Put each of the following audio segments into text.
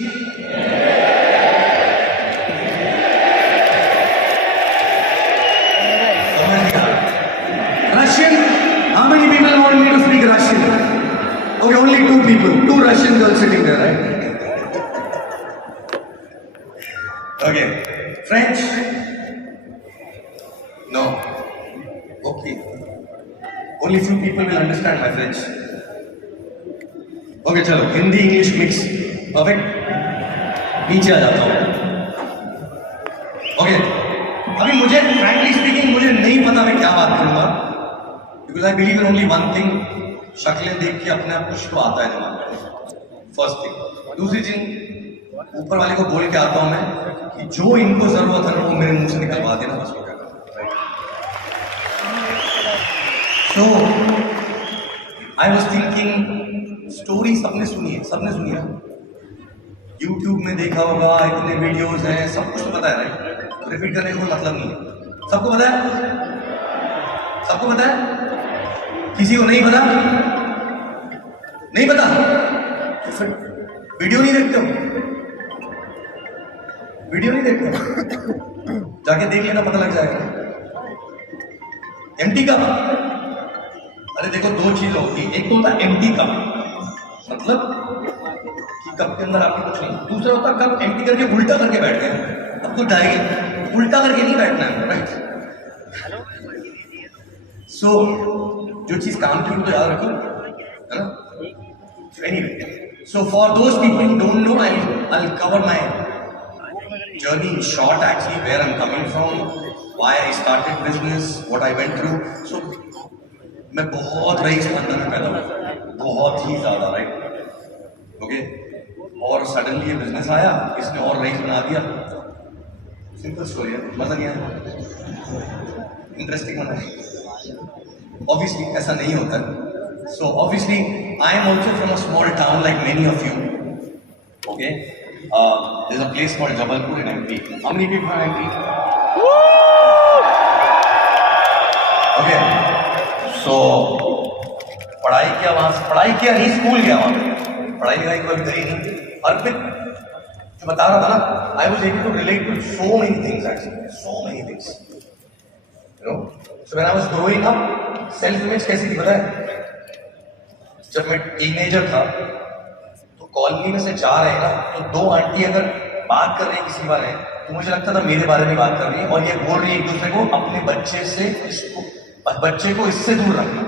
Russian? How many people want me to speak Russian? Okay, only 2 people. 2 Russian girls sitting there, right? Okay. French? No. Okay. Only few people will understand my French. Okay, चलो Hindi English mix perfect नीचे आ जाता हूँ. Okay अभी मुझे frankly speaking मुझे नहीं पता मैं क्या बात करूंगा because I believe in only one thing. शक्लें देख के अपने आप कुछ तो आता है दिमाग में. First thing. दूसरी चीज ऊपर वाले को बोल के आता हूं मैं कि जो इनको जरूरत है ना वो मेरे मुंह से निकलवा देना बस हो गया. सो आई वॉज थिंकिंग स्टोरी सबने सुनी है यूट्यूब में देखा होगा इतने वीडियोस हैं सब कुछ तो पता है राइट. तो रिपीट करने का कोई मतलब नहीं है. सबको पता है किसी को नहीं पता तो फिर वीडियो नहीं देखते हो जाके देख लेना पता लग जाएगा. Empty cup. अरे देखो 2 चीज होती है. एक तो होता है एम्प्टी कप मतलब कि कप के अंदर आपके कुछ नहीं. दूसरा होता है कप एम्प्टी करके उल्टा करके बैठ गए. अब तो डायरेक्ट उल्टा करके नहीं बैठना है राइट. सो जो चीज काम की तो याद रखो है ना. Anyway so for those people who don't know I'll cover my journey in short actually, where I'm coming from, why I started business, what I went through. So मैं बहुत रईस खानदान में पैदा हुआ बहुत ही ज्यादा राइट. ओके और suddenly ये बिजनेस आया इसने और रईस बना दिया. सिंपल स्टोरी है. मजा नहीं आया. इंटरेस्टिंग बना है. Obviously ऐसा नहीं होता. So obviously I am also from a small town like many of you. Okay, there's a place called Jabalpur in MP. How many people are MP? Okay, so पढ़ाई किया वहां से. पढ़ाई किया नहीं स्कूल गया वहां पे. पढ़ाई लिखाई कभी करी नहीं. और फिर जो बता रहा था ना I was able to relate to so many things actually. So many things. You know, so when I was growing up, self image कैसी थी पता है. जब मैं टीनेजर था तो कॉलोनी में से जा रहे हैं ना तो 2 आंटी अगर बात कर रही है किसी बारे में तो मुझे लगता था मेरे बारे में बात कर रही है और ये बोल रही है एक दूसरे को अपने बच्चे को इससे दूर रखना.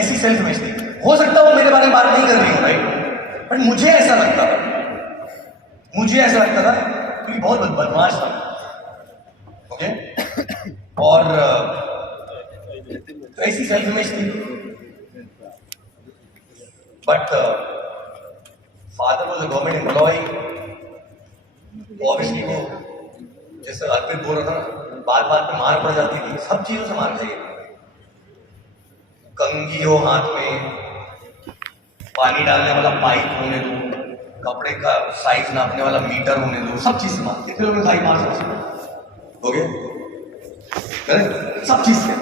ऐसी सेल्फ इमेज थी. हो सकता है वो मेरे बारे में बात नहीं कर रही हो राइट बट मुझे ऐसा लगता था क्योंकि बहुत बदमाश था. ओके और तो ऐसी सेल्फ इमेज थी. But father was a government employ. Obviously वो जैसे अर्पित बोल रहा था ना बात पे मार पड़ जाती थी. सब चीजों से मार खाई. कंघी हो हाथ में, पानी डालने वाला पाइप होने दो, कपड़े का साइज नापने वाला मीटर होने दो, सब चीज से मार. कितने लोग खाई मार सकते ओके करेक्ट सब चीज से.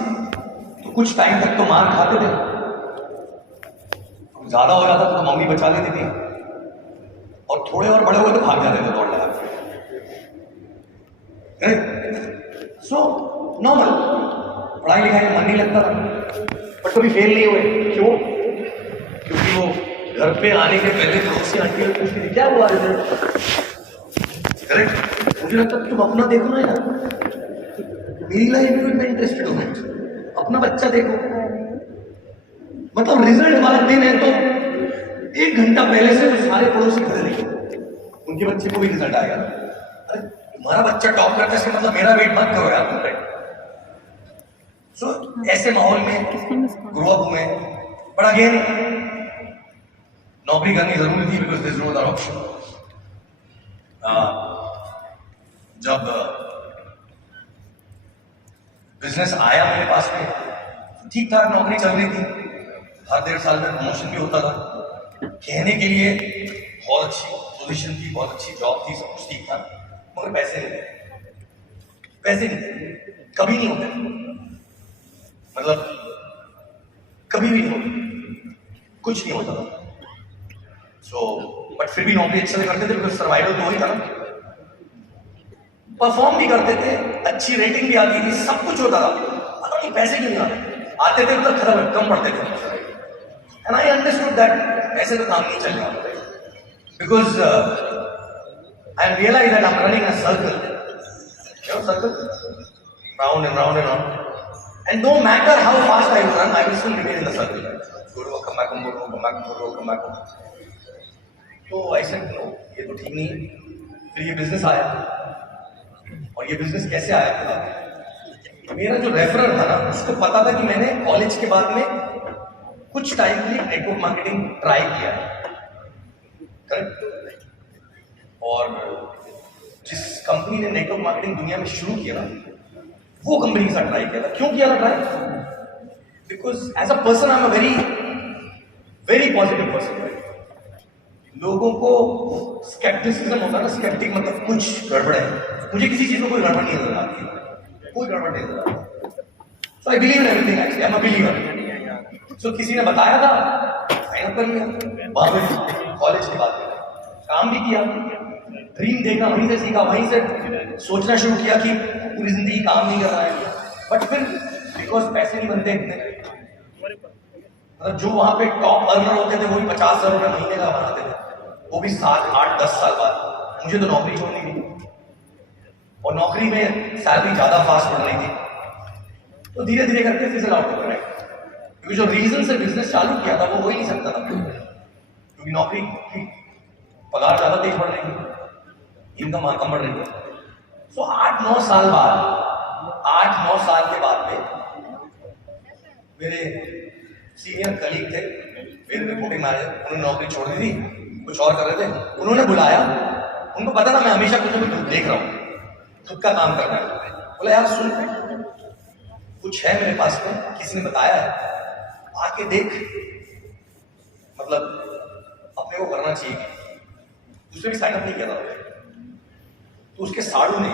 तो कुछ टाइम तक तो मार खाते थे. ज्यादा हो जाता तो मम्मी बचा लेती थी और थोड़े और बड़े हुए तो भाग जाते थे दौड़ लगा. So normal. पढ़ाई लिखाई में मन नहीं लगता था बट कभी फेल नहीं हुए. क्यों? क्योंकि वो घर पे आने के पहले पड़ोसी आंटी लोग पूछती थी क्या हुआ रिजल्ट. करेक्ट. मुझे लगता तुम अपना देखो ना यार. मेरी लाइफ में मैं इंटरेस्टेड हूं. अपना बच्चा देखो. मतलब रिजल्ट वाला दिन है तो 1 घंटा पहले से सारे पड़ोसी खड़े रहेंगे उनके बच्चे को भी रिजल्ट आएगा. अरे तुम्हारा बच्चा टॉप करता है इसका मतलब मेरा वेट मत करो यार तुम. सो ऐसे माहौल में ग्रो अप हुए. बट अगेन नौकरी करनी जरूरी थी because this no other option. जब बिजनेस आया मेरे पास में ठीक ठाक नौकरी चल रही थी. हर 1.5 साल में प्रमोशन भी होता था. कहने के लिए बहुत अच्छी पोजीशन थी, बहुत अच्छी जॉब थी, सब कुछ ठीक था मगर पैसे नहीं थे. कभी नहीं होते. मतलब कभी भी नहीं होते. कुछ नहीं होता था. सो बट फिर भी नौकरी अच्छे से करते थे बिकॉज सर्वाइवल तो वही था ना। परफॉर्म भी करते थे, अच्छी रेटिंग भी आती थी, सब कुछ होता था, पता नहीं पैसे क्यों नहीं आते थे मतलब खत्म, कम पड़ते थे। एंड आई अंडरस्टूड दैट ऐसे तो काम नहीं चल रहा, because I realise that I am running a circle, round and round and round. And no matter how fast I run, I will still remain in the circle. Go to work, come back home, go to work, come back home, go to work, come back home. So I said no, ये तो ठीक नहीं है। फिर ये business आया, और ये बिजनेस कैसे आया था? मेरा जो रेफरर था ना, उसको पता था कि मैंने कॉलेज के बाद में कुछ टाइम के लिए नेटवर्क मार्केटिंग ट्राई किया, करेक्ट? और जिस कंपनी ने नेटवर्क मार्केटिंग दुनिया में शुरू किया ना, वो कंपनी के साथ ट्राई किया था। क्यों किया था try? Because as a person I am a very very positive person. लोगों को स्केप्टिसिज्म होता है ना, स्केप्टिक मतलब कुछ गड़बड़ है, मुझे किसी चीज में कोई गड़बड़ नहीं नजर आती, कोई गड़बड़ नहीं नजर आती। So I believe in everything, actually I am a believer. So किसी ने बताया था, साइन अप कर लिया, बाद में कॉलेज के बाद काम भी किया, ड्रीम देखना वहीं से सीखा, वहीं से सोचना शुरू किया कि पूरी जिंदगी काम नहीं कर रहा है। बट फिर बिकॉज पैसे नहीं बनते इतने, मतलब जो वहां पे टॉप अर्नर होते थे वो भी 50,000 रुपए महीने का बनाते थे, वो भी 7, 8, 10 साल बाद। मुझे तो नौकरी छोड़नी थी, और नौकरी में सैलरी ज्यादा फास्ट बढ़ रही थी, तो धीरे धीरे करके फिजल आउट हो रहा है। क्योंकि जो रीजन से बिजनेस चालू किया था वो हो ही नहीं सकता था, क्योंकि नौकरी की पगार ज्यादा तेज बढ़ रही थी, इनकम कम बढ़ रही थी। सो 8-9 साल बाद, 8-9 साल के बाद में मेरे सीनियर कलीग थे, मेरे रिपोर्टिंग मैनेजर, उन्होंने नौकरी छोड़ दी थी, कुछ और कर रहे थे, उन्होंने बुलाया। उनको पता था मैं हमेशा कुछ ना कुछ देख रहा हूँ, खुद का काम करना है। बोला यार सुन, कुछ है मेरे पास में, किसी ने बताया है, आके देख, मतलब अपने को करना चाहिए। उसने भी साइन अप नहीं किया था, तो उसके साड़ू ने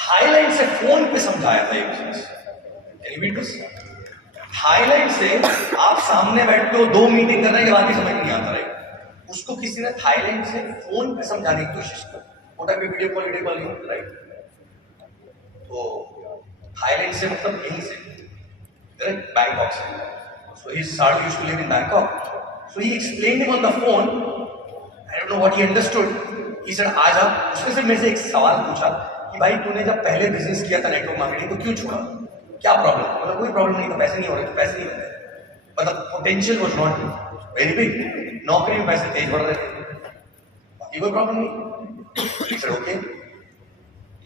थाईलैंड से फोन पे समझाया था ये बिजनेस। थाईलैंड से आप सामने बैठते हो, 2 मीटिंग करने के बाद भी समझ नहीं आता राइट। उसको किसी ने थाईलैंड से फोन पे समझाने की कोशिश की, वो टाइम पे वीडियो कॉल नहीं होता राइट। तो थाईलैंड से मतलब यहीं से डायरेक्ट बैंकॉक से। सो हिज साड़ू used to live in Bangkok, so he explained him on the phone. I don't know what he understood. He said आजा। उसने फिर मेरे से एक सवाल पूछा कि भाई तूने जब पहले बिजनेस किया था नेटवर्क मार्केटिंग तो क्यों छोड़ा, क्या प्रॉब्लम? मतलब कोई प्रॉब्लम नहीं था, पैसे नहीं हो रहे थे, पैसे नहीं होते, मतलब potential was not very big, नौकरी में पैसे तेज बढ़ रहे थे, बाकी कोई प्रॉब्लम नहीं। Sir okay.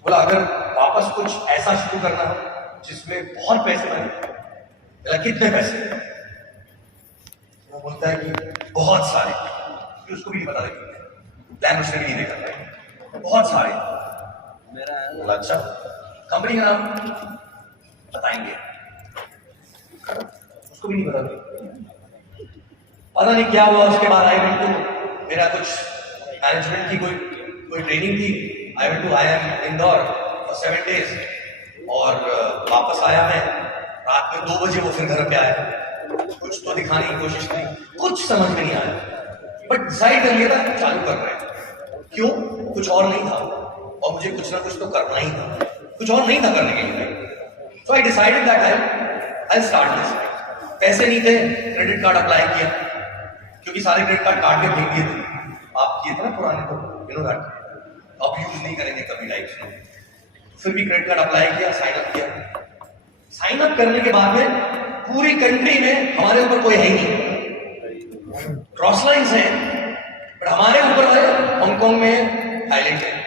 बोला अगर वापस कुछ ऐसा शुरू करना हो जिसमें बहुत पैसे बने, बोला कितने पैसे? वो बोलता है कि बहुत सारे, फिर उसको भी नहीं पता था, प्लान उसने भी नहीं देखा, बहुत सारे। बोला अच्छा, कंपनी का नाम बताएंगे, उसको भी नहीं पता नहीं क्या हुआ। उसके बाद आई वेंट टू, मेरा कुछ मैनेजमेंट की कोई ट्रेनिंग थी, I went to IIM Indore for 7 days, और वापस आया मैं रात में 2 बजे, वो फिर घर पे आया, कुछ तो दिखाने की कोशिश की, कुछ समझ में नहीं आया, बट डिसाइड कर लिया था चालू कर रहे हैं। क्यों? कुछ और नहीं था, और मुझे कुछ ना कुछ तो करना ही था, कुछ और नहीं था करने के लिए। So I decided that I start this. पैसे नहीं थे, क्रेडिट कार्ड अप्लाई किया, क्योंकि सारे क्रेडिट कार्ड काट के फेंक दिए थे, आप किए थे ना पुराने, तो यू नो दैट आप यूज नहीं करेंगे कभी लाइफ में। फिर भी क्रेडिट कार्ड अप्लाई किया, साइन अप किया। साइन अप करने के बाद में पूरी कंट्री में हमारे ऊपर कोई है ही नहीं, क्रॉस लाइन्स हैं, बट हमारे ऊपर वाले हांगकांग में, थाईलैंड में,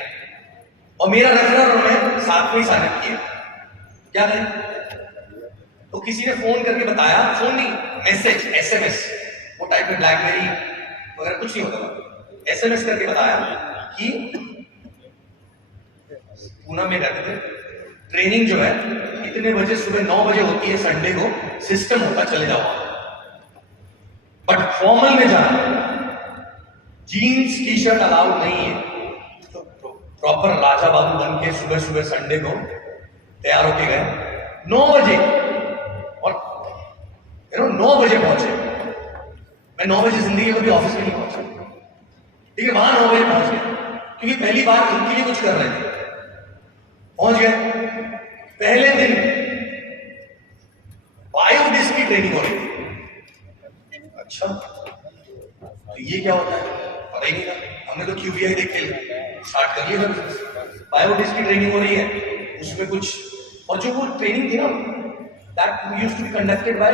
और मेरा रेफरर और मैं साथ में ही साइन अप किए। क्या करें? तो किसी ने फोन करके बताया, फोन नहीं, मैसेज, SMS, वो टाइप में ब्लैकबेरी वगैरह कुछ नहीं होता था, SMS करके बताया कि पूना में रहते थे, ट्रेनिंग जो है इतने बजे, सुबह 9 बजे होती है संडे को, सिस्टम होता, चले जाओ, बट फॉर्मल में जाना, जीन्स टी शर्ट अलाउड नहीं है। तो प्रॉपर राजा बाबू बन के सुबह सुबह संडे को तैयार होके गए 9 बजे, और 9 बजे पहुंचे। मैं 9 बजे जिंदगी में कभी ऑफिस में नहीं पहुंचा, ठीक है, वहां 9 बजे पहुंच गए, क्योंकि पहली बार खुद के लिए कुछ कर रहे थे। पहुंच गए, पहले दिन बायोडिस्क की ट्रेनिंग हो रही थी। अच्छा, तो ये क्या होता है पता ही नहीं था, हमने तो QBI देख के स्टार्ट कर लिया था। बायोडिस्क की ट्रेनिंग हो रही है, उसमें कुछ, और जो वो ट्रेनिंग थी ना, that used to be conducted by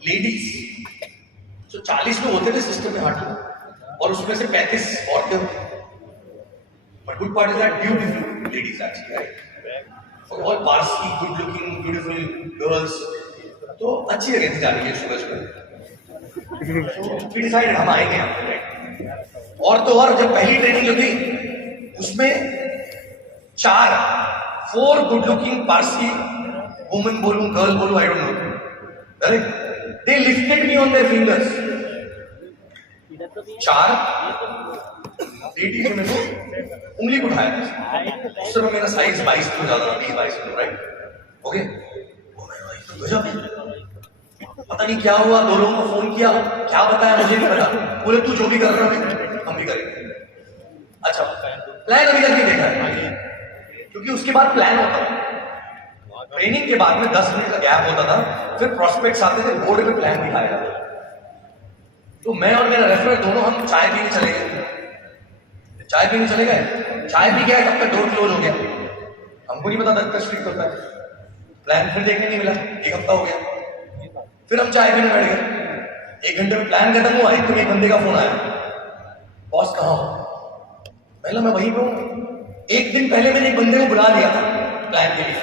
ladies. तो 40 लोग होते थे सिस्टम में हार्टली, और उसमें से 35 औरतें होती। But good part is that beautiful ladies actually, right, all Parsi, good looking, beautiful girls. तो अच्छी जगह थी जाने के सुबह सुबह। तो डिसाइडेड हम आएंगे यहाँ पे। और तो और जब पहली ट्रेनिंग जो थी उसमें 4 गुड लुकिंग पारसी वुमेन बोलूं, गर्ल बोलूं, आई don't no, correct, they lifted me on their fingers. 4 ladies ने मेरे को उंगली को उठाया। उस समय मेरा साइज 22 किलो ज्यादा था, 20-22 किलो, राइट, ओके। तो गजब, पता नहीं क्या हुआ, 2 लोगों को फोन किया, क्या बताया मुझे नहीं पता, बोले तू जो भी कर रहा है हम भी करेंगे। अच्छा, प्लान अभी तक नहीं देखा है, क्योंकि उसके बाद प्लान होता है। ट्रेनिंग के बाद में 10 मिनट का गैप होता था, फिर प्रोस्पेक्ट्स आते थे, बोर्ड पे प्लान दिखाया जाता था। तो मैं और मेरा रेफरर दोनों हम चाय पीने चले गए। चाय पीने चले गए, चाय पी गया, तब तक डोर क्लोज हो गया। हमको नहीं पता था स्ट्रिक्ट होता है। प्लान फिर देखने नहीं मिला, 1 हफ्ता हो गया। फिर हम चाय पीने बैठ गए, 1 घंटे में प्लान खत्म हुआ, एकदम एक बंदे का फोन आया, बॉस कहाँ हो? पहला मैं वहीं पे हूँ। 1 दिन पहले मैंने एक बंदे को बुला लिया था प्लान के लिए,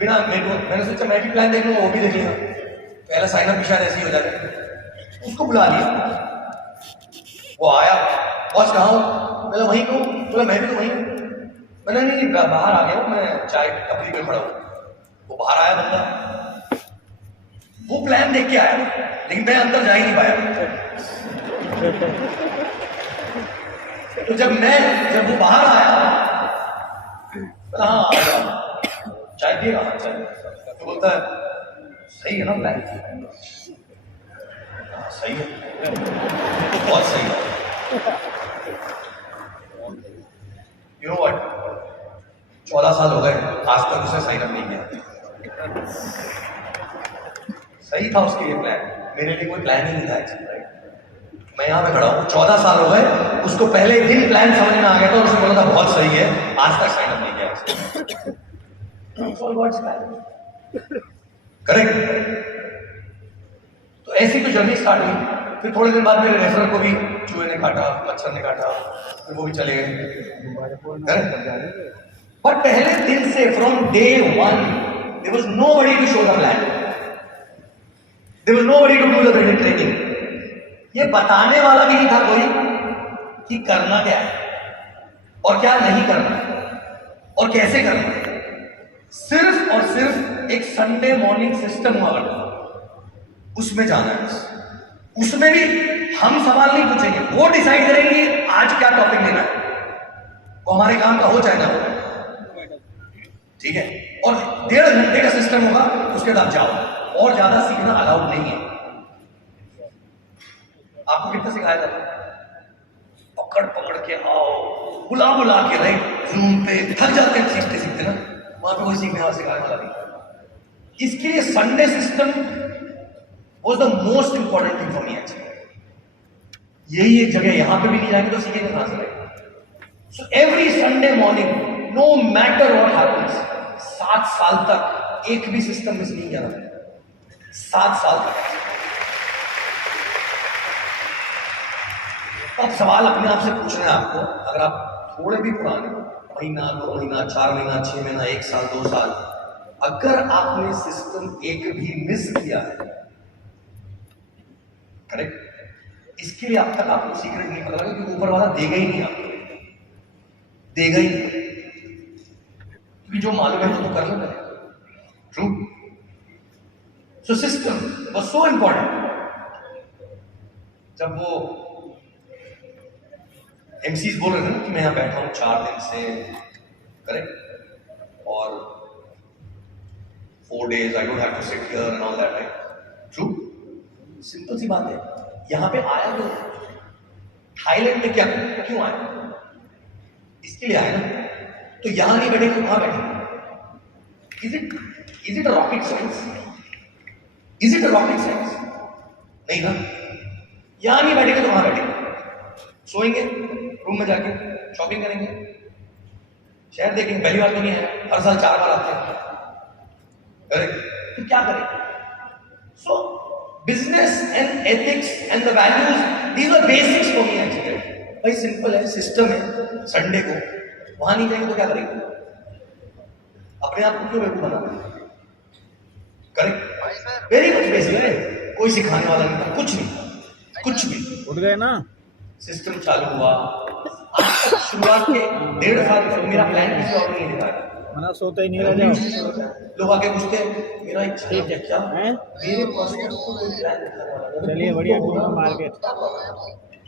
बिना मेरे को, मैंने सोचा मैं भी प्लान देख लूंगा, वो भी देख लेगा, पहला साइन अप भी शायद ऐसे ही हो जाता। उसको बुला लिया, वो आया, बॉस कहाँ हो? मैं वहीं पे हूँ। बोला मैं भी तो वहीं हूँ। मैंने नहीं बाहर आ गया हूँ, मैं चाय टपरी पे खड़ा हूँ। वो बाहर आया बंदा, वो प्लान देख के आया, लेकिन मैं अंदर जा ही नहीं पाया। तो जब वो बाहर आया, हाँ आ जाओ, चाय पिए ना, चाय। तो बोलता है सही है ना प्लान? सही है, बहुत सही है। यू नो व्हाट, 14 साल हो गए, आज तक उसने साइन अप नहीं किया। सही था उसके लिए प्लान, मेरे लिए कोई प्लान ही नहीं था एक्चुअली, राइट। मैं यहाँ पे खड़ा हूँ, 14 साल हो गए, उसको पहले दिन प्लान समझ में आ गया था और उसने बोला था बहुत सही है, आज तक साइन अप नहीं किया। करेक्ट। तो ऐसी तो जर्नी स्टार्ट हुई। फिर थोड़े दिन बाद मेरे रेफरर को भी चूहे ने काटा, मच्छर ने काटा, फिर वो भी चले गए। बट पहले दिन से, from day 1, there was nobody to show the plan, there was nobody to do the training. ये बताने वाला भी नहीं था कोई कि करना क्या है और क्या नहीं करना और कैसे करना है। सिर्फ और सिर्फ एक संडे मॉर्निंग सिस्टम हुआ करता, उसमें जाना है। उसमें भी हम सवाल नहीं पूछेंगे, वो डिसाइड करेंगे आज क्या टॉपिक लेना है, वो हमारे काम का हो चाहे ना हो, ठीक है। और 1.5 घंटे का सिस्टम होगा, उसके बाद जाओ, और ज्यादा सीखना अलाउड नहीं है। आपको कितना सिखाया जाता है? पकड़ पकड़ के आओ, बुला बुला के, राइट, जूम पे थक जाते हैं सीखते सीखते ना, वहां पे कोई सीखने वाला सिखाने वाला नहीं। इसके लिए Sunday system was the most important thing for me actually। यही एक जगह, यहां पे भी नहीं जाएंगे तो सीखेंगे कहां से? So every Sunday morning, no matter what happens, 7 साल तक एक भी सिस्टम मिस नहीं किया था। 7 साल तक। अब सवाल अपने आप से पूछना है आपको, अगर आप थोड़े भी पुराने, महीना 2 महीना 4 महीना 6 महीना 1 साल 2 साल, अगर आपने सिस्टम एक भी मिस किया है, करेक्ट, इसके लिए अब तक आपको सीक्रेट नहीं पता लगा कि ऊपर वाला देगा ही नहीं, आपको देगा ही नहीं, क्योंकि जो मालूम है तो करना पड़ेगा। True. So system was so important. जब वो एमसीज बोल रहे थे ना कि मैं यहां बैठा हूं 4 दिन से, करेक्ट, और 4 days I don't have to sit here and all that, right? True. Simple सी बात है, यहां पे आया तो थाईलैंड में क्या क्यों आए? इसके लिए आए ना। तो यहां नहीं बैठे तो कहां बैठे? Is it a rocket science? Is it a rocket science? नहीं ना। यहां नहीं बैठेंगे तो कहां बैठेंगे? सोएंगे रूम में जाके, शॉपिंग करेंगे, शहर देखेंगे। पहली बार तो नहीं है, हर साल 4 बार आते हैं। करेक्ट? तो क्या करें? सो business and ethics and the values, these our basics for me actually. भाई सिंपल है, सिस्टम है। संडे को वहां नहीं जाएंगे तो क्या करेंगे? अपने आप को क्यों बेवकूफ बनाना? करेक्ट? वेरी मच बेसिक है। कोई सिखाने वाला नहीं था, कुछ नहीं, कुछ भी। उठ गए ना, सिस्टम चालू हुआ। आज तक शुरुआत के 1.5 साल से मेरा प्लान किसी और नहीं दिखाया। मना सोते ही नहीं रह जाओ। लोग आके पूछते हैं मेरा एक ठीक है क्या हैं? मेरे पास तो कोई प्लान दिखाने वाला नहीं। चलिए बढ़िया टूर मार्केट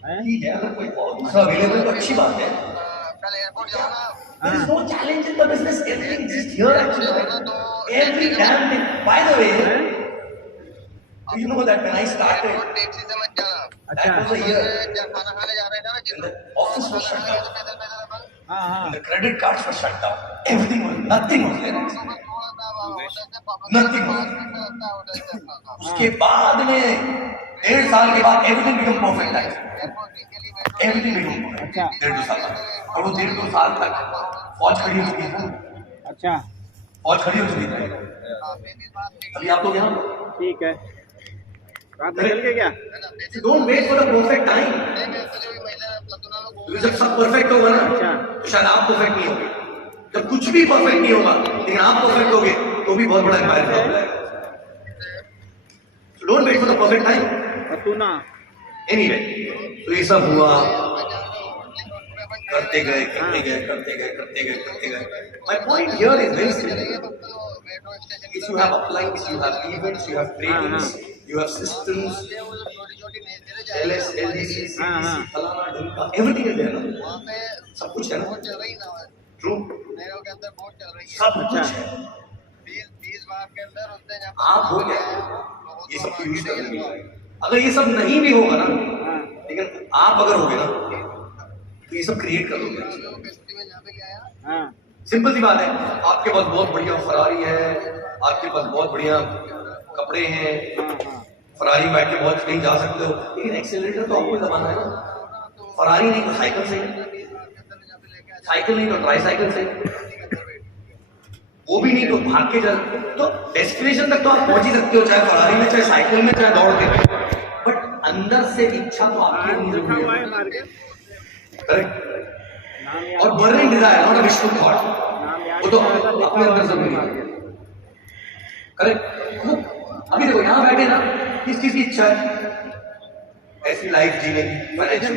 हैं? ठीक है, अगर कोई और दूसरा अवेलेबल तो अच्छी बात है। There is no challenge in the business. Everything is just here actually. Right? Every damn thing. By the way, do you know that when I started, that was a year when the office was shut down, हाँ हाँ when the credit cards were shut down, everything was, nothing was there. Nothing was there. उसके बाद में 1.5 साल के बाद everything become perfect life. Everything become perfect. अच्छा 1.5 साल और वो 1.5 साल तक फौज खड़ी हो चुकी है। अच्छा फौज खड़ी हो चुकी है। अभी आप लोग यहाँ ठीक है, रात निकल गए क्या? Don't wait for the perfect time. जब सब परफेक्ट होगा ना तो शायद आप परफेक्ट नहीं होगे। जब कुछ भी परफेक्ट नहीं होगा लेकिन आप परफेक्ट होगे तो भी बहुत बड़ा एम्पायर प्रॉब्लम है। Don't wait for the perfect time. और तू ना एनीवे, तो ये सब हुआ, करते गए करते गए करते गए करते गए करते गए। My point here is very simple. If you have uplines, you have events, you have trainings, you have systems, LS, LDC, CDC, फलाना ढिमका, everything is there ना। सब कुछ है ना। True। सब कुछ है। आप हो क्या ये सब को यूज करने के लिए? अगर ये सब नहीं भी होगा ना, लेकिन आप अगर होगे ना तो ये सब क्रिएट कर दोगे। सिंपल सी बात है। आपके पास बहुत बढ़िया फरारी है, आपके पास बहुत बढ़िया कपड़े हैं, फरारी बैठ के बहुत कहीं जा सकते हो, लेकिन एक्सेलरेटर तो आपको दबाना है ना। फरारी नहीं तो साइकिल से, साइकिल नहीं तो ट्राईसाइकिल से, वो भी नहीं तो भाग के चल। तो डेस्टिनेशन तक तो आप पहुंच ही सकते हो, चाहे फरारी में, चाहे साइकिल में, चाहे दौड़ के, बट अंदर से इच्छा तो आपकी होनी जरूरी है। करेक्ट? और burning desire, not a wishful thought, वो तो अपने अंदर जरूरी है। करेक्ट? अभी देखो यहाँ बैठे ना, किस चीज की इच्छा है? ऐसी लाइफ जीने की, फाइनेंशियल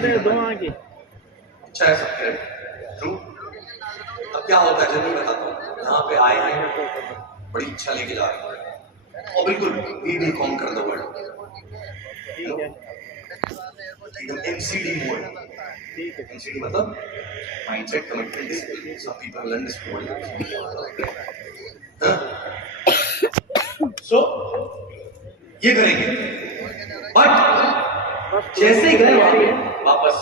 इच्छा है सबके। ट्रू। अब क्या होता है जरूर बताता हूँ। यहाँ पे आए हैं, बड़ी इच्छा लेके जा रहे हैं और बिल्कुल we will conquer the world, एकदम एमसीडी मोड। एमसीडी मतलब माइंडसेट, कमिटमेंट, डिसिप्लिन। सब people learn this word. So ये करेंगे, बट जैसे ही गए वापस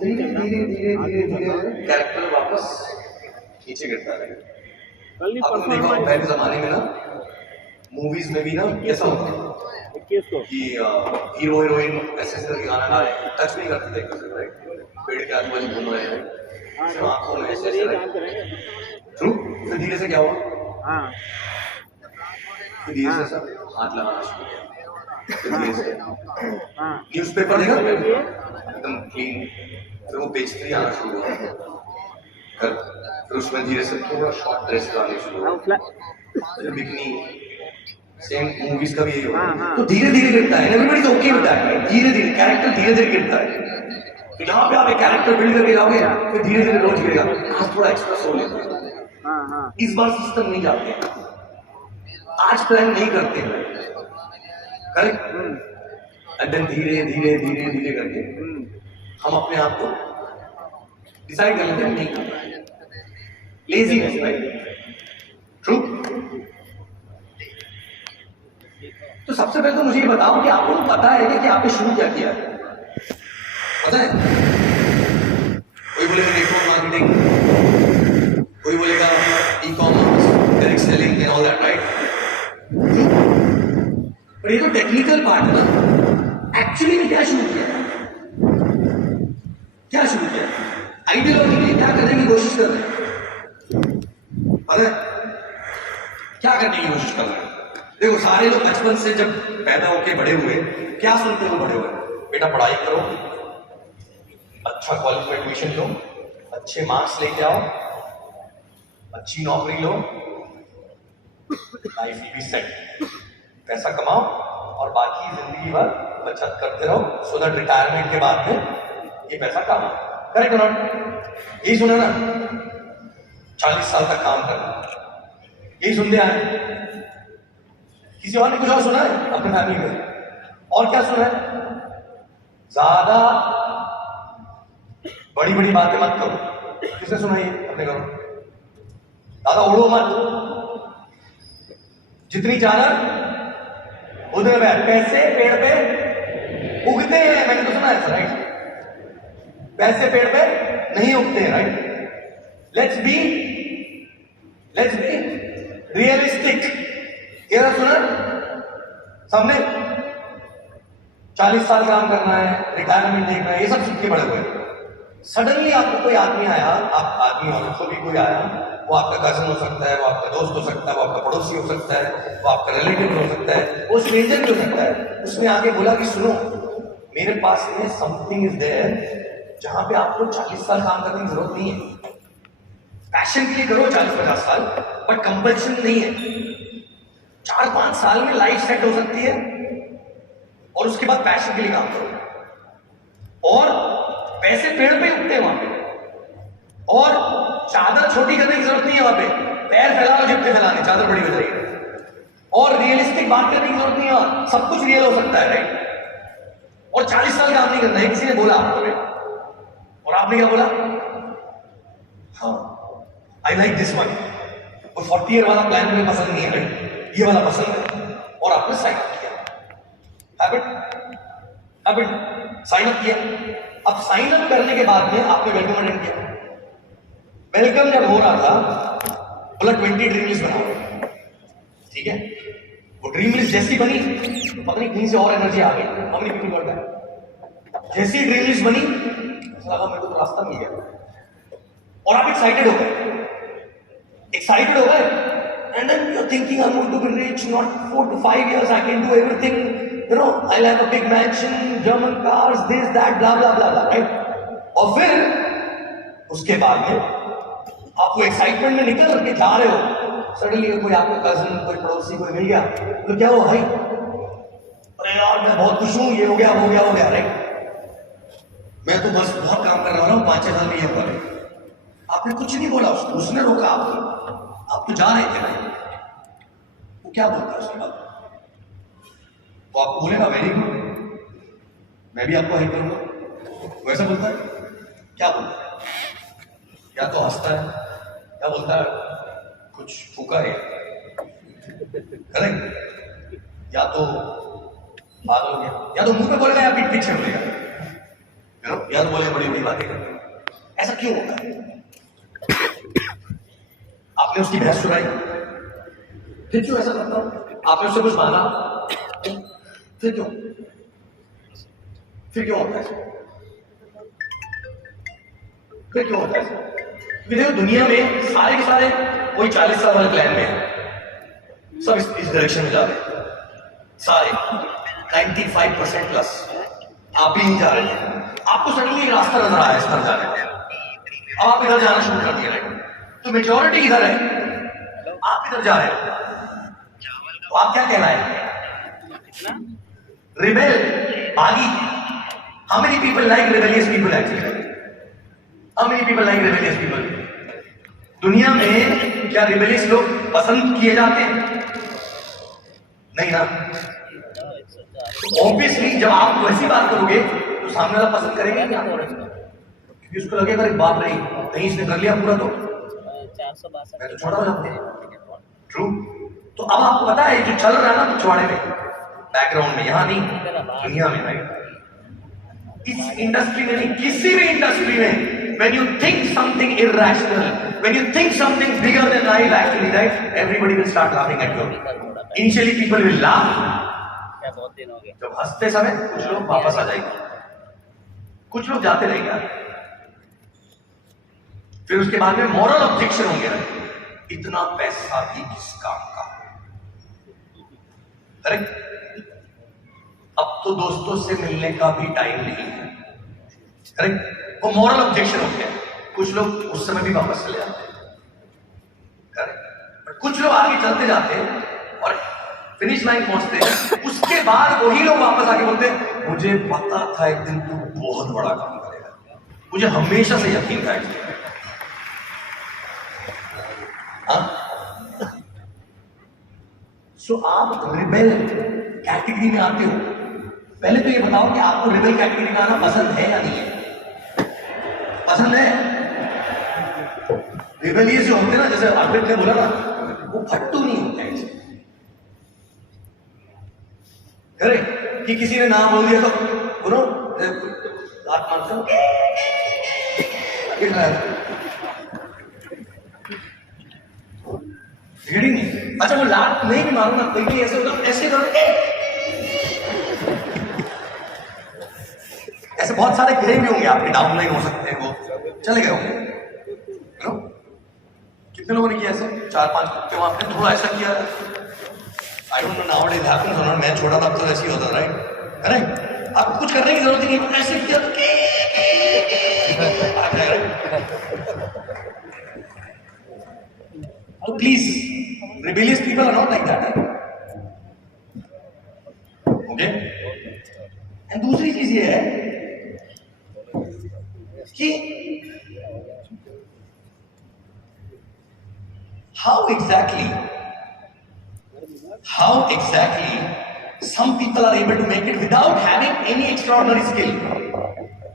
धीरे धीरे धीरे धीरे धीरे कैरेक्टर वापस नीचे गिरता रहेगा। आपने देखा पहले जमाने में ना मूवीज में भी ना कैसा होता है कि हीरो हीरोइन ऐसे करके गाना गा रहे हैं, टच नहीं करते थे, राइट? पेड़ के आजू बाजू घूम रहे हैं, आंखों में ऐसे ट्रू। फिर धीरे से क्या हुआ? फिर धीरे से सब हाथ लगाना शुरू किया। फिर धीरे से न्यूज़पेपर देखा एकदम क्लीन, फिर वो पेज 3 आना शुरू हुआ। फिर उसमें धीरे से थोड़ा शॉर्ट ड्रेस आने शुरू हुआ, फिर बिकनी। सेम मूवीज का भी यही होगा। तो धीरे धीरे गिरता है, everybody is okay with that. धीरे धीरे कैरेक्टर धीरे धीरे गिरता है। तो यहाँ पे आप एक कैरेक्टर बिल्ड करके जाओगे, फिर धीरे धीरे रोज गिरेगा। आज थोड़ा एक्स्ट्रा सो लेते हैं, इस बार सिस्टम नहीं जाते, आज प्लान नहीं करते, करेक्ट? एंड देन धीरे धीरे धीरे धीरे करके हम अपने आप को डिसाइड कर लेते हैं नहीं करना। Laziness, right? ट्रू। तो सबसे पहले तो मुझे ये बताओ कि आपको पता है कि आपने शुरू क्या किया है? पता है, कोई बोलेगा नेटवर्क मार्केटिंग, कोई बोलेगा e commerce, direct selling and all that, right? पर ये तो टेक्निकल पार्ट है ना। एक्चुअली में क्या शुरू किया, क्या शुरू किया? आइडियोलॉजिकली क्या करने की कोशिश कर रहे हैं? पता है क्या करने की कोशिश कर रहे हैं? देखो, सारे लोग बचपन से जब पैदा होके बड़े हुए, क्या सुनते हो बड़े हुए? बेटा पढ़ाई करो, अच्छा क्वालिफाइड ट्यूशन लो, अच्छे मार्क्स लेके आओ, अच्छी नौकरी लो, लाइफ विल बी सेट, पैसा कमाओ और बाकी जिंदगी भर बचत करते रहो, सो दैट रिटायरमेंट के बाद में ये पैसा काम आए। Correct not? यही सुना ना, 40 साल तक काम करना, यही सुनते आए। किसी और ने कुछ और सुना है अपने फैमिली में? और क्या सुना है? ज्यादा बड़ी बड़ी बातें मत करो। किसने सुना ये अपने घरों? ज्यादा उड़ो मत, जितनी चादर उतने बैठ। पैसे पेड़ पे उगते हैं, मैंने तो सुना है सर, राइट? पैसे पेड़ पे नहीं उगते हैं, राइट? Let's be realistic. ये सुना सबने? 40 साल काम करना है, रिटायरमेंट देखना है, ये सब सुन के बड़े हुए। सडनली आपको कोई आदमी आया, आप आदमी हो तो भी कोई आया, वो आपका कजन हो सकता है, वो आपका दोस्त हो सकता है, वो आपका पड़ोसी हो सकता है, वो आपका रिलेटिव हो सकता है, वो स्ट्रेंजर भी हो सकता है। उसने आके बोला कि सुनो, मेरे पास में समथिंग इज देयर जहां पे आपको 40 साल काम करने की जरूरत नहीं है। पैशन के लिए करो 40-50 साल, बट कंपल्शन नहीं है। 4-5 साल में लाइफ सेट हो सकती है और उसके बाद पैशन के लिए काम करो। और पैसे पेड़ पे उगते हैं वहां पे, और चादर छोटी करने की जरूरत नहीं है वहां पे। पैर फैला लो जितने फैलाने, चादर बड़ी हो जाएगी। और रियलिस्टिक बात करने की जरूरत नहीं है, सब कुछ रियल हो सकता है, राइट? और 40 साल काम नहीं करना है, किसी ने बोला आपको, और आपने क्या बोला? हाँ, आई लाइक दिस वन। और 40 ईयर वाला प्लान मुझे पसंद नहीं है, राइट? ये वाला पसंद है, और आपने साइन अप किया। हैबिट साइन अप किया। अब साइन अप करने के बाद में आपने वेलकम अटेंड किया। वेलकम जब हो रहा था, बोला 20 ड्रीम लिस्ट बनाओ, ठीक है? वो ड्रीम लिस्ट जैसी बनी तो पता नहीं कहीं से और एनर्जी आ गई। How many people got that? जैसी ड्रीम लिस्ट बनी, ऐसा लगा मेरे को तो रास्ता मिल गया, और आप एक्साइटेड हो गए, and then you are thinking I am going to be rich, not 4 to 5 years I can do everything, you know, I'll have a big mansion, German cars, this that blah blah blah blah, right? और फिर उसके बाद में आप वो excitement में निकल के जा रहे हो, सडनली कोई आपका कजन, कोई पड़ोसी, कोई मिल गया, तो क्या हो भाई? अरे यार मैं बहुत खुश हूं, ये हो गया, वो हो गया, राइट? मैं तो बस बहुत काम कर रहा हूं, 5-6 साल में ये होगा। आपने कुछ नहीं बोला उसको, उसने रोका आपको, आप तो जा रहे थे भाई। वो क्या बोलता है उसके बाद? वो आपको बोलेगा वेरी गुड, मैं भी आपको हेल्प करूंगा, वैसा बोलता है? क्या बोलता है? या तो हंसता है, क्या बोलता है? कुछ फूका है, करेक्ट? या तो पागल हो गया, या तो मुंह पे बोलेगा, या पीठ पीछे बोलेगा, या तो बोले बड़ी बड़ी बातें करते। ऐसा क्यों होता है? आपने उसकी बहस सुनाई, फिर क्यों ऐसा करता हूं? आपने उससे कुछ मांगा, फिर क्यों होता है? फिर क्यों होता है? देखो, दुनिया में सारे के सारे वही 40 साल वाले प्लान में है, सब इस डायरेक्शन में जा रहे हैं, सारे 95% प्लस। आप भी नहीं जा रहे हैं, आपको सडनली एक रास्ता नजर आया इस तरह जाने का, अब आप इधर जाना शुरू कर दिया, राइट? तो मेजॉरिटी इधर है, आप इधर जा रहे हो, तो आप क्या कहलाए? रिबेल, बागी। How many people like rebellious people actually? How many people like rebellious people? दुनिया में क्या रिबेलियस लोग पसंद किए जाते हैं? नहीं ना। ऑब्वियसली जब आप वैसी बात करोगे तो सामने वाला पसंद करेगा नहीं आपको, क्योंकि उसको लगेगा एक बाप नहीं, कहीं इसने कर लिया पूरा तो मैं तो छोड़ा हो जाते हैं। ट्रू। तो अब आपको पता है जो चल रहा है ना पिछवाड़े में, बैकग्राउंड में, यहां नहीं, दुनिया में, राइट? इस इंडस्ट्री में नहीं, किसी भी इंडस्ट्री में, when you think something irrational, when you think something bigger than life actually, right, everybody will start laughing at you. Initially people will laugh, बहुत दिन हो गए। जब हंसते समय कुछ लोग वापस आ जाएंगे, कुछ लोग जाते रहेंगे, फिर उसके बाद में मॉरल ऑब्जेक्शन होंगे, इतना पैसा भी किस काम का। अरे अब तो दोस्तों से मिलने का भी टाइम नहीं है, अरे वो मॉरल ऑब्जेक्शन हो गया। कुछ लोग उस समय भी वापस चले जाते हैं, बट कुछ लोग आगे चलते जाते हैं और फिनिश लाइन पहुंचते हैं। उसके बाद वही लोग वापस आके बोलते हैं, मुझे पता था एक दिन तू बहुत बड़ा काम करेगा, मुझे हमेशा से यकीन था। सो आप रिबेल कैटेगरी में आते हो। पहले तो ये बताओ कि आपको रिबेल कैटेगरी में आना पसंद है या नहीं है? पसंद है? रिबेलियस जो होते हैं ना, जैसे अर्पित ने बोला ना, वो फट्टू नहीं होते हैं। अरे कि किसी ने नाम बोल दिया तो बोलो हाथ मारते हो, नहीं। अच्छा वो लात नहीं भी मारूंगा, कोई भी ऐसे होगा, ऐसे करो, ऐसे बहुत सारे गिरे भी होंगे आपके, डाउन लाइन हो सकते हैं, वो चले गए होंगे। कितने लोगों ने किया ऐसे? 4-5 कुत्ते वहां पे थोड़ा ऐसा किया। आई डोंट नो नाउअडेज हैपेंस और नॉट। मैं छोटा था तो ऐसे ही होता, राइट? अरे आपको कुछ करने की जरूरत ही नहीं, ऐसे किया तो please, rebellious people are not like that, okay? And दूसरी चीज ये है कि how exactly some people are able to make it without having any extraordinary skill.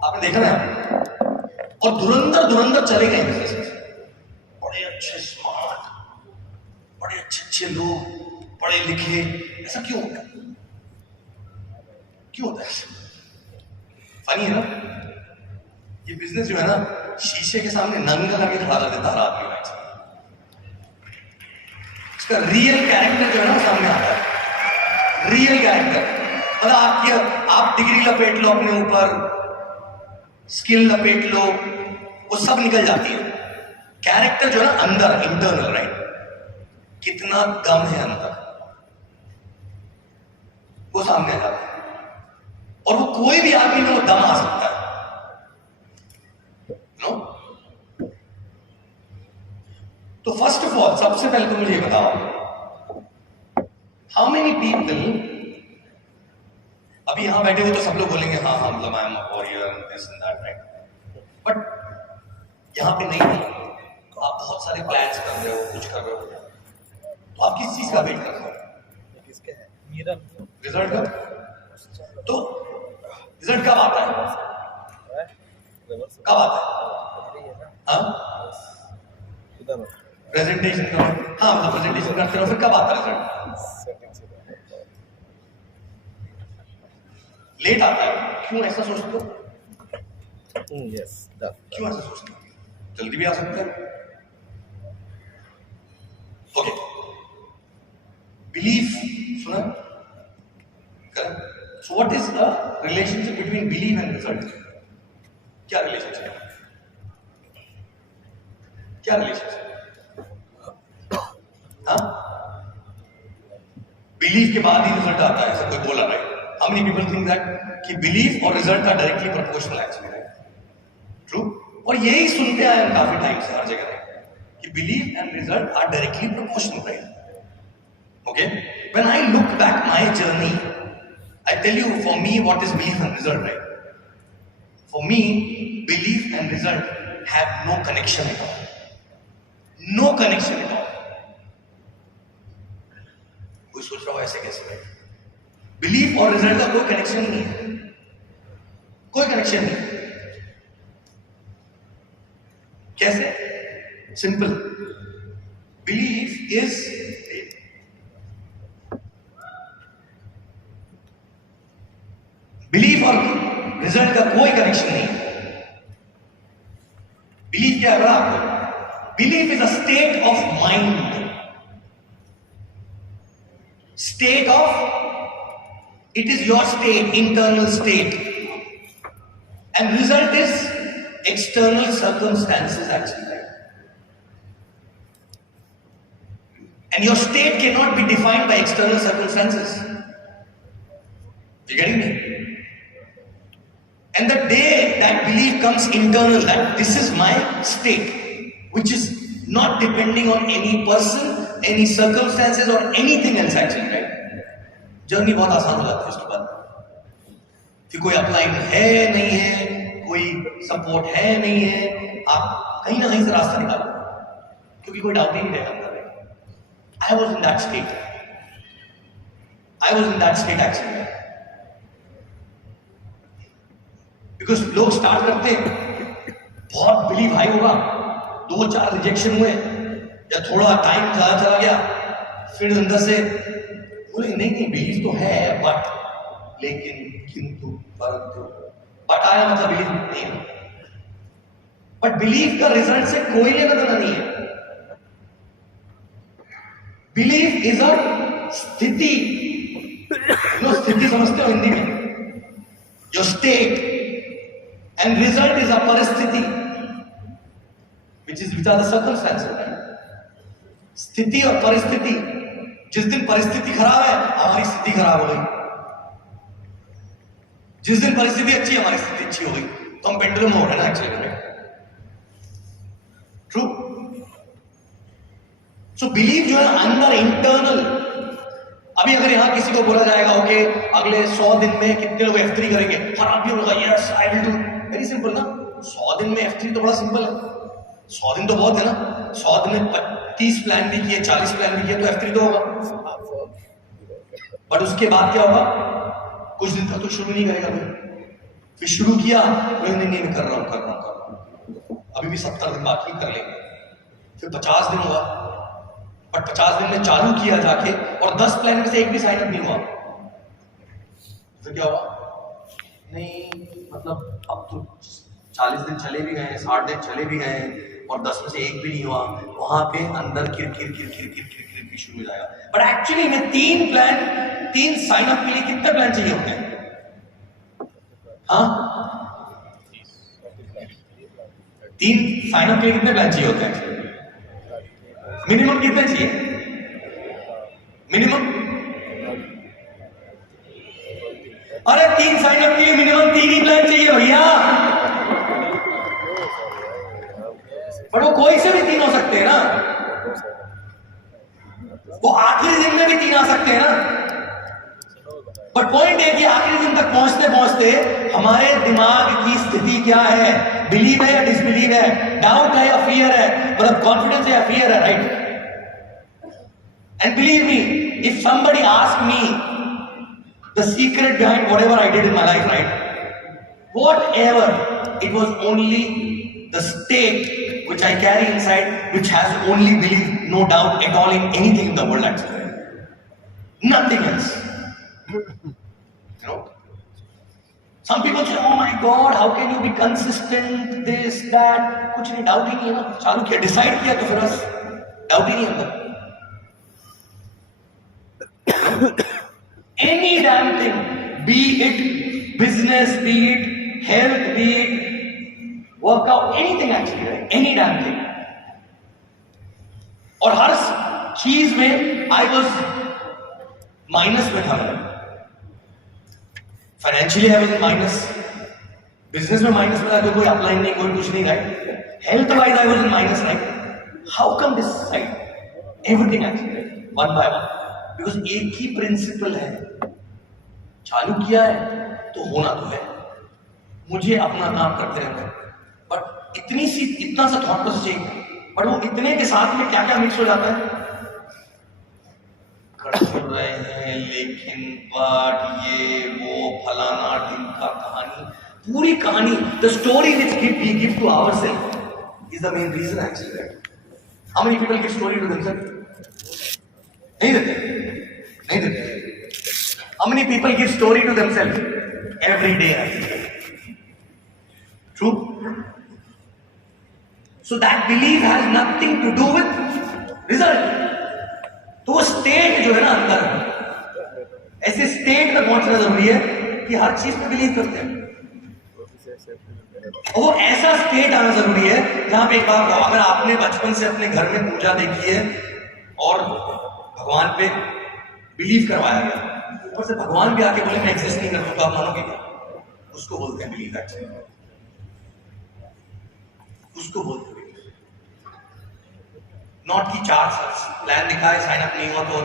आपने देखा ना, और धुरंधर चले गए बिजनेस में, बड़े अच्छे स्मार्ट, बड़े अच्छे लोग, पढ़े लिखे। ऐसा क्यों होता है? क्यों होता है? फनी है ना? ये बिजनेस जो है ना, शीशे के सामने नंगा लगे खड़ा कर देता है आदमी को। इसका रियल कैरेक्टर जो है ना सामने आता है, रियल कैरेक्टर। मतलब आप डिग्री लपेट लो अपने ऊपर, स्किल लपेट लो, वो सब निकल जाती है। कैरेक्टर जो है ना अंदर, इंटरनल, राइट, कितना दम है अंदर, वो सामने आ जाता है। और वो कोई भी आदमी में वो दम आ सकता है, नो? तो फर्स्ट ऑफ ऑल, सबसे पहले तो मुझे ये बताओ, हाउ मेनी पीपल, अभी यहां बैठे हो तो सब लोग बोलेंगे हाँ हाँ, मतलब आई am a warrior and this and that, right? But यहां पे नहीं है, तो आप बहुत सारे प्लान्स कर रहे हो, कुछ कर रहे हो, तो आप किस चीज का वेट कर रहे हो? किसके है? मेरा रिजल्ट का। तो रिजल्ट कब आता है? कब आता है? हाँ, प्रेजेंटेशन करो, हाँ मतलब प्रेजेंटेशन करते रहो, फिर कब आता है रिजल्ट? लेट आता है। क्यों ऐसा सोचते हो? यस, क्यों ऐसा सोचते हो? जल्दी भी आ सकता है। ओके, बिलीफ सुना? Correct. So what is the relationship between belief and result? क्या रिलेशनशिप है? क्या रिलेशनशिप? हाँ, बिलीफ के बाद ही रिजल्ट आता है, ऐसा कोई बोला, right? How many people think that कि बिलीफ और result are directly proportional actually, right? True. और यही सुनते आए हम काफी टाइम से हर जगह कि belief and result are directly proportional, right? Okay, when I look back my journey, I tell you, for me what is belief and result, right? For me belief and result have no connection at all, no connection at all. कोई सोच रहा हो ऐसे कैसे, right? Belief और result का कोई connection नहीं है, कोई कनेक्शन नहीं। कैसे? सिंपल, बिलीफ इज, बिलीफ और रिजल्ट का बिलीव क्या है आपको? Believe is a state of mind, state of, it is your state, internal state, and result is external circumstances actually. And your state cannot be defined by external circumstances. You getting me? And the day that belief comes internal, that this is my state, which is not depending on any person, any circumstances or anything else actually, right? Journey बहुत आसान हो जाती है उसके बाद। फिर कोई upline है नहीं है, कोई सपोर्ट है नहीं है, आप कहीं ना कहीं से रास्ता निकालो, क्योंकि कोई डाउट ही नहीं रहेगा अंदर में। I was in that state, actually, because लोग स्टार्ट करते हैं, बहुत बिलीव हाई होगा, 2-4 रिजेक्शन हुए या थोड़ा टाइम ज्यादा चला गया, फिर अंदर से बोले नहीं बिलीव तो है, बट लेकिन किंतु परंतु, बट आया मतलब बिलीव नहीं है। बट बिलीव का रिजल्ट से कोई लेना देना नहीं है। बिलीव इज अ स्थिति, स्थिति समझते हो हिंदी में, your state, and result is a परिस्थिति, विच आर द सर्कमस्टेंसेस। स्थिति और परिस्थिति, जिस दिन परिस्थिति खराब है हमारी स्थिति खराब हो गई, जिस दिन परिस्थिति अच्छी है हमारी स्थिति अच्छी हो गई, तो हम पेंडुलम हो रहे हैं ना एक्चुअली, ट्रू। सो बिलीव जो है अंदर इंटरनल। अभी अगर यहां किसी को बोला जाएगा ओके अगले 100 दिन में कितने लोग F3 करेंगे, हर आदमी होगा yes I will do, very simple ना। 100 दिन में F3 तो बड़ा सिंपल है, 100 दिन तो बहुत है ना। 100 दिन में 30 प्लान भी किए, 40 प्लान भी किए, तो F3 तो होगा। बट उसके बाद क्या होगा? कुछ दिन तक तो शुरू नहीं करेगा भाई, फिर शुरू किया नहीं कर रहा हूं, अभी भी 70 दिन बाकी कर लेंगे, फिर 50 दिन हुआ, बट 50 दिन में चालू किया जाके और 10 प्लान में से एक भी साइन अप नहीं हुआ, फिर क्या हुआ? नहीं मतलब अब तो 40 दिन चले भी गए, 60 दिन चले भी गए और 10 में से एक भी नहीं हुआ, वहां पे अंदर किर शुरू हो जाएगा। बट एक्चुअली में 3 साइन अप के लिए कितने प्लान चाहिए होते हैं? हाँ, 3 साइन अप के लिए कितने प्लान चाहिए होते हैं? मिनिमम कितने चाहिए? मिनिमम, अरे 3 साइन अप के लिए मिनिमम 3 ही प्लान चाहिए भैया। बट वो कोई से भी 3 हो सकते हैं ना, वो आखिरी दिन में भी 3 आ सकते हैं ना। बट पॉइंट है कि आखिरी दिन तक पहुंचते पहुंचते हमारे दिमाग की स्थिति क्या है, बिलीव है या डिसबिलीव है, डाउट है या फियर है, मतलब कॉन्फिडेंस है या फियर है, right? And believe me, if somebody ask me the secret behind whatever I did in my life, right, whatever, it was only the state which I carry inside, which has only belief, no doubt at all in anything in the world actually, nothing else. You know, some people say, oh my God, how can you be consistent, this, that, कुछ नहीं, doubt ही नहीं है ना, चालू किया, decide किया तो फिर बस डाउट ही नहीं अंदर। Any damn thing, be it business, be it health, be it workout, anything actually, right? Any damn thing. और हर चीज में I was माइनस में था। Financially I was in minus, business में माइनस में था, तो कोई अपलाइन नहीं, कोई कुछ नहीं, right? Health wise I was in minus, right? How come this side? Everything actually one by one, because एक ही प्रिंसिपल है, चालू किया है तो होना तो है, मुझे अपना काम करते रहना है। बट इतना सा थॉट प्रोसेस चाहिए, बट वो इतने के साथ में क्या क्या मिक्स हो जाता है, कर रहे हैं लेकिन बट ये वो फलाना ढिमका, कहानी, पूरी कहानी, the story which we give to ourselves is the main reason actually. How many people give story to themselves? नहीं देते। How many people give story to themselves every day? True. So that belief has nothing to do with result. तो वो state जो है ना अंदर, ऐसे state में पहुंचना जरूरी है कि हर चीज पे बिलीव करते हैं। और वो ऐसा स्टेट आना जरूरी है जहां पे एक बार अगर आपने बचपन से अपने घर में पूजा देखी है और भगवान पे बिलीव करवाया गया, ऊपर से भगवान भी आके बोले मैं एग्जिस्ट नहीं करता, तो आप मानोगे क्या? उसको बोलते हैं बिलीव। एक्चुअली उसको बोलते हैं नॉट की 4 साल प्लान दिखाए, साइन अप नहीं हुआ तो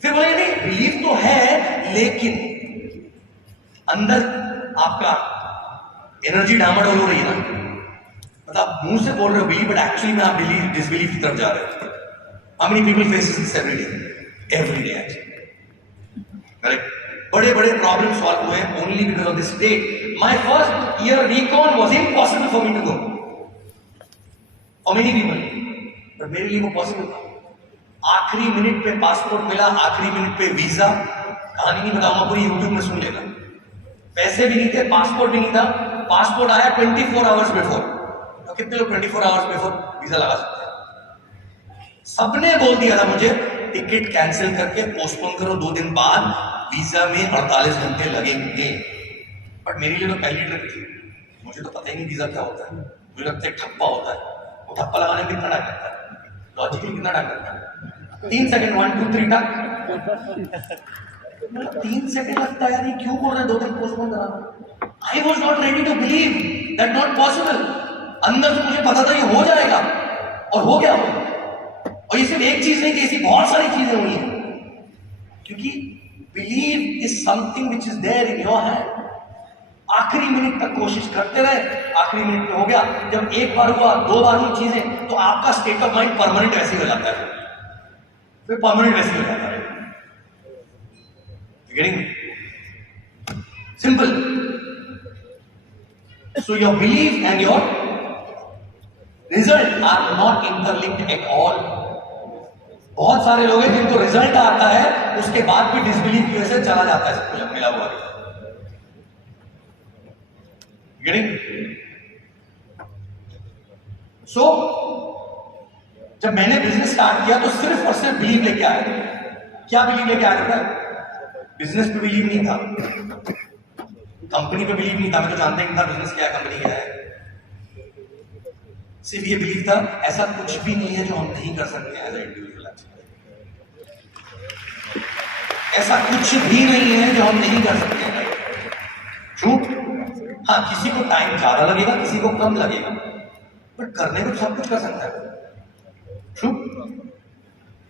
फिर बोले नहीं बिलीव तो है लेकिन अंदर आपका एनर्जी डामाडोल हो रही है ना, मतलब आप मुंह से बोल रहे हो बिलीव बट एक्चुअली में आप बिलीव डिसबिलीव की तरफ जा रहे हो। How many people faces this every day actually, correct? बड़े बड़े प्रॉब्लम सॉल्व हुए only because of this state. My first year recon was impossible for me to go, for many people, पर मेरे लिए वो पॉसिबल था। आखिरी मिनट पे पासपोर्ट मिला, आखिरी मिनट पे वीजा, कहानी नहीं बताऊंगा, पूरी यूट्यूब में सुन लेना। पैसे भी नहीं थे, पासपोर्ट भी नहीं था, पासपोर्ट आया 24 आवर्स बिफोर। तो कितने लोग 24 आवर्स बिफोर वीजा लगा सकते हैं? सबने बोल दिया था मुझे टिकट कैंसिल करके पोस्टपोन करो, 2 दिन बाद वीजा में 48 घंटे लगेंगे। बट मेरे लिए तो पहली ट्रिप थी, मुझे तो पता ही नहीं वीजा क्या होता है। मुझे लगता है ठप्पा होता है, वो ठप्पा लगाने में कितना टाइम लगता है? लॉजिकली कितना टाइम लगता है? 3 सेकंड, 1 2 3 टक, 3 सेकंड लगता है यार, ये क्यों बोल रहे हैं 2 दिन पोस्टपोन कराना? I was not ready to believe that not possible. अंदर से मुझे पता था ये हो जाएगा और हो गया वो। और ये सिर्फ एक चीज नहीं कि ऐसी बहुत सारी चीजें हुई हैं, क्योंकि believe is something which is there in your hand. आखिरी मिनट तक कोशिश करते रहे, आखिरी मिनट में हो गया। जब एक बार हुआ, 2 बार हुई चीजें, तो आपका स्टेट ऑफ माइंड परमानेंट वैसे ही हो जाता है, फिर परमानेंट वैसे ही हो जाता है। Getting simple. So your belief and your result are not interlinked at all. बहुत सारे लोग हैं जिनको रिजल्ट आता है उसके बाद भी डिसबिलीव की वजह से चला जाता है सब कुछ मिला हुआ। Getting? So जब मैंने बिजनेस स्टार्ट किया तो सिर्फ और सिर्फ बिलीव लेके आया। क्या बिलीव लेके आया था? बिजनेस पे बिलीव नहीं था, कंपनी पे बिलीव नहीं था, मैं तो जानता ही नहीं था बिजनेस क्या है, कंपनी क्या है। सिर्फ ये बिलीव था ऐसा कुछ भी नहीं है जो हम नहीं कर सकते एज ए इंडिविजुअल। ऐसा कुछ भी नहीं है जो हम नहीं कर सकते। झूठ? हाँ, किसी को टाइम ज्यादा लगेगा, किसी को कम लगेगा, बट करने को सब कुछ कर सकता है। झूठ?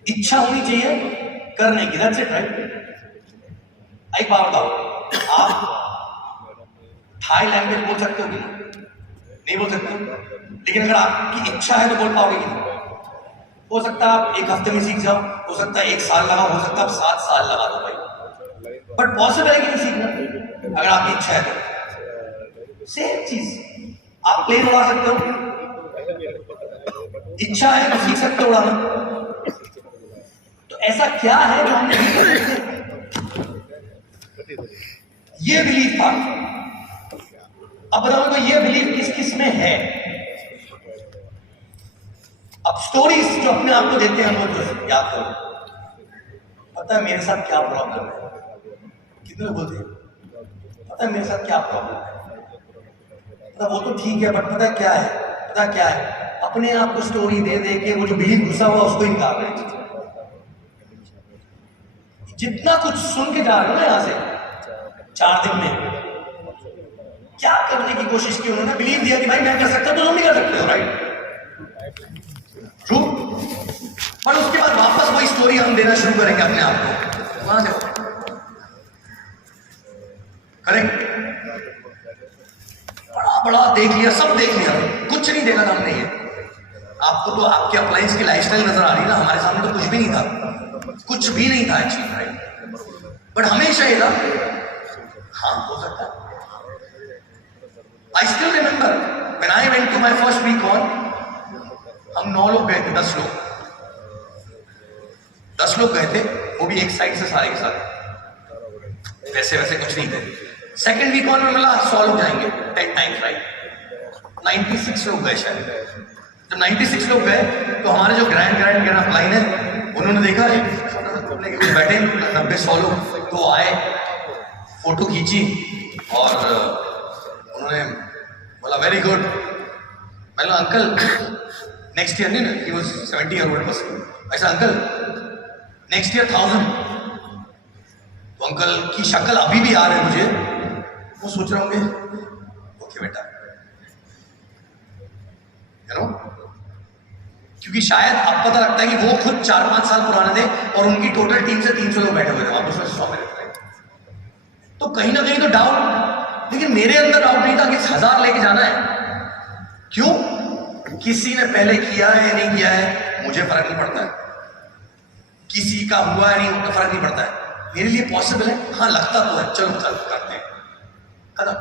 इच्छा होनी चाहिए करने की, दैट्स इट, राइट? एक बात बताओ, आप थाई लैंग्वेज बोल सकते हो कि नहीं बोल सकते? लेकिन अगर आपकी इच्छा है तो बोल पाओगे कि नहीं? हो सकता है आप 1 हफ्ते में सीख जाओ, हो सकता है 1 साल लगा, हो सकता है आप 7 साल लगा दो भाई, बट पॉसिबल है कि नहीं सीखना अगर आपकी इच्छा है तो? सेम चीज, आप प्लेन उड़ा सकते हो, इच्छा है तो सीख सकते हो उड़ाना। तो ऐसा क्या है जो हम नहीं कर सकते? ये बिलीफ था। अब बताओ तो ये बिलीफ किस किस में है? अब स्टोरीज जो अपने आप को देते हैं हम लोग याद करो। पता है मेरे साथ क्या प्रॉब्लम है? कितने लोग बोलते हैं पता है मेरे साथ क्या प्रॉब्लम है? पता वो तो ठीक है, बट पता क्या है? पता क्या है? अपने आप को स्टोरी दे दे के वो जो बिलीफ घुसा हुआ उसको इनकार करें। जितना कुछ सुन के जा रहे हो ना यहां से 4 दिन में, क्या करने की कोशिश की उन्होंने? बिलीव दिया कि भाई मैं कर सकता हूं तो तुम भी कर सकते हो, राइट? ट्रू? पर उसके बाद वापस वही स्टोरी हम देना शुरू करेंगे अपने आप को। वहां देखो, करेक्ट? बड़ा बड़ा देख लिया, सब देख लिया, कुछ नहीं देखा था हमने। ये आपको तो आपके अप्लायंस की लाइफस्टाइल नजर आ रही ना, हमारे सामने तो कुछ भी नहीं था, कुछ भी नहीं था एक्चुअली, राइट? बट हमेशा ये था हाँ हो सकता है। I still remember when I went to my first recon, हम 9 लोग गए थे, 10 लोग, 10 लोग गए थे, वो भी एक साइड से सारे के सारे, वैसे वैसे कुछ नहीं थे। सेकेंड वीकॉन में मिला 100 लोग जाएंगे, 10 टाइम्स, राइट? 96 लोग गए शायद। जब 96 लोग गए तो हमारे जो ग्रैंड लाइन है उन्होंने देखा बैठे 90-100 लोग, तो आए, फोटो खींची और उन्होंने बोला वेरी गुड। मैंने अंकल नेक्स्ट ईयर नहीं ना, he was 70 year old person, ऐसा अंकल नेक्स्ट ईयर 1000। तो अंकल की शक्ल अभी भी याद है मुझे, वो सोच रहा होंगे ओके बेटा, यू नो, क्योंकि शायद अब पता लगता है कि वो खुद 4-5 साल पुराने थे और उनकी टोटल टीम से 300 लोग बैठे हुए थे वापस में 100 में। तो कहीं ना कहीं तो डाउट, लेकिन मेरे अंदर डाउट नहीं था कि 1000 लेके जाना है। क्यों? किसी ने पहले किया है नहीं किया है मुझे फर्क नहीं पड़ता है, किसी का हुआ है नहीं उतना फर्क नहीं पड़ता है, मेरे लिए पॉसिबल है। हाँ लगता तो है, चलो करते हैं, खत्म,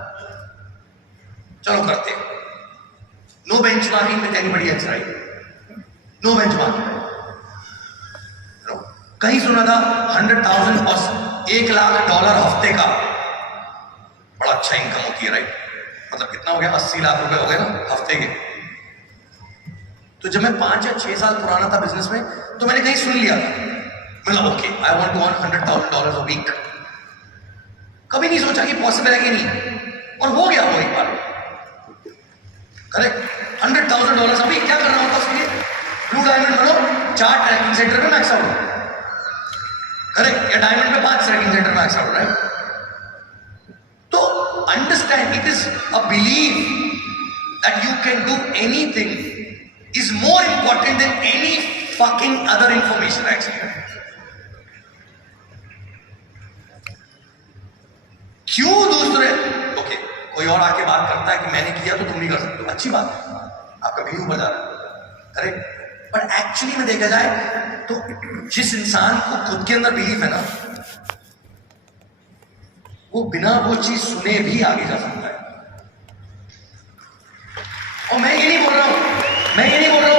चलो करते हैं। No benchmarking with anybody else, right? No benchmarking. कहीं सुना था 100,000 और $1 लाख हफ्ते का बड़ा अच्छा इनकम होती है, राइट? मतलब कितना हो गया, 80 लाख रुपए हो गए ना हफ्ते के। तो जब मैं 5 या 6 साल पुराना था बिजनेस में, तो मैंने कहीं सुन लिया था, मतलब okay I want to earn $100,000 a week. कभी नहीं सोचा कि पॉसिबल है कि नहीं, और हो गया वो एक बार, करेक्ट। $100,000 अभी क्या करना होता उसके लिए? ब्लू डायमंड बनो, 4 ट्रैकिंग सेंटर में मैक्स आउट, करेक्ट, या डायमंड में 5 tracking centre max out, right? तो understand, it is a believe that you can do anything is more important than any fucking other information actually. क्यों दूसरे okay कोई और आके बात करता है कि मैंने किया तो तुम नहीं कर सकते, अच्छी बात है, आपका व्यू बता रहा है, करेक्ट। बट एक्चुअली में देखा जाए तो जिस इंसान को खुद के अंदर बिलीफ है ना, वो बिना वो चीज सुने भी आगे जा सकता है। और मैं ये नहीं बोल रहा हूं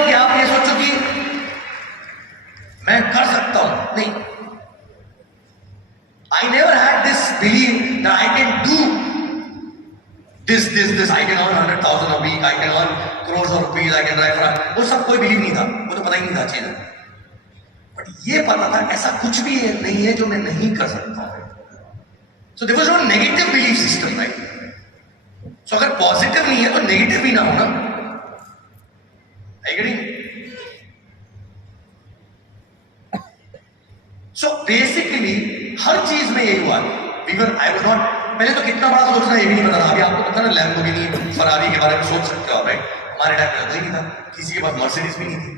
कि आप ये सोचो कि मैं कर सकता हूं, नहीं। I never had this belief that I can do this. I can earn 100,000 a week, I can earn crores of rupees, I can drive around. वो सब कोई बिलीव नहीं था, वो तो पता ही नहीं था चीज। बट ये पता था ऐसा कुछ भी नहीं है जो मैं नहीं कर सकता। So there was no negative belief system, right? So अगर पॉजिटिव नहीं है तो नेगेटिव भी ना हो ना। So basically हर चीज में यही हुआ। I was not, पहले तो कितना बड़ा सोचना ये भी नहीं पता था। अभी आपको पता ना लैम्बोर्गिनी, फरारी के बारे में सोच सकते हो, राइट? हमारे टाइम में तो ही नहीं था, किसी के पास मर्सिडीज भी नहीं थी,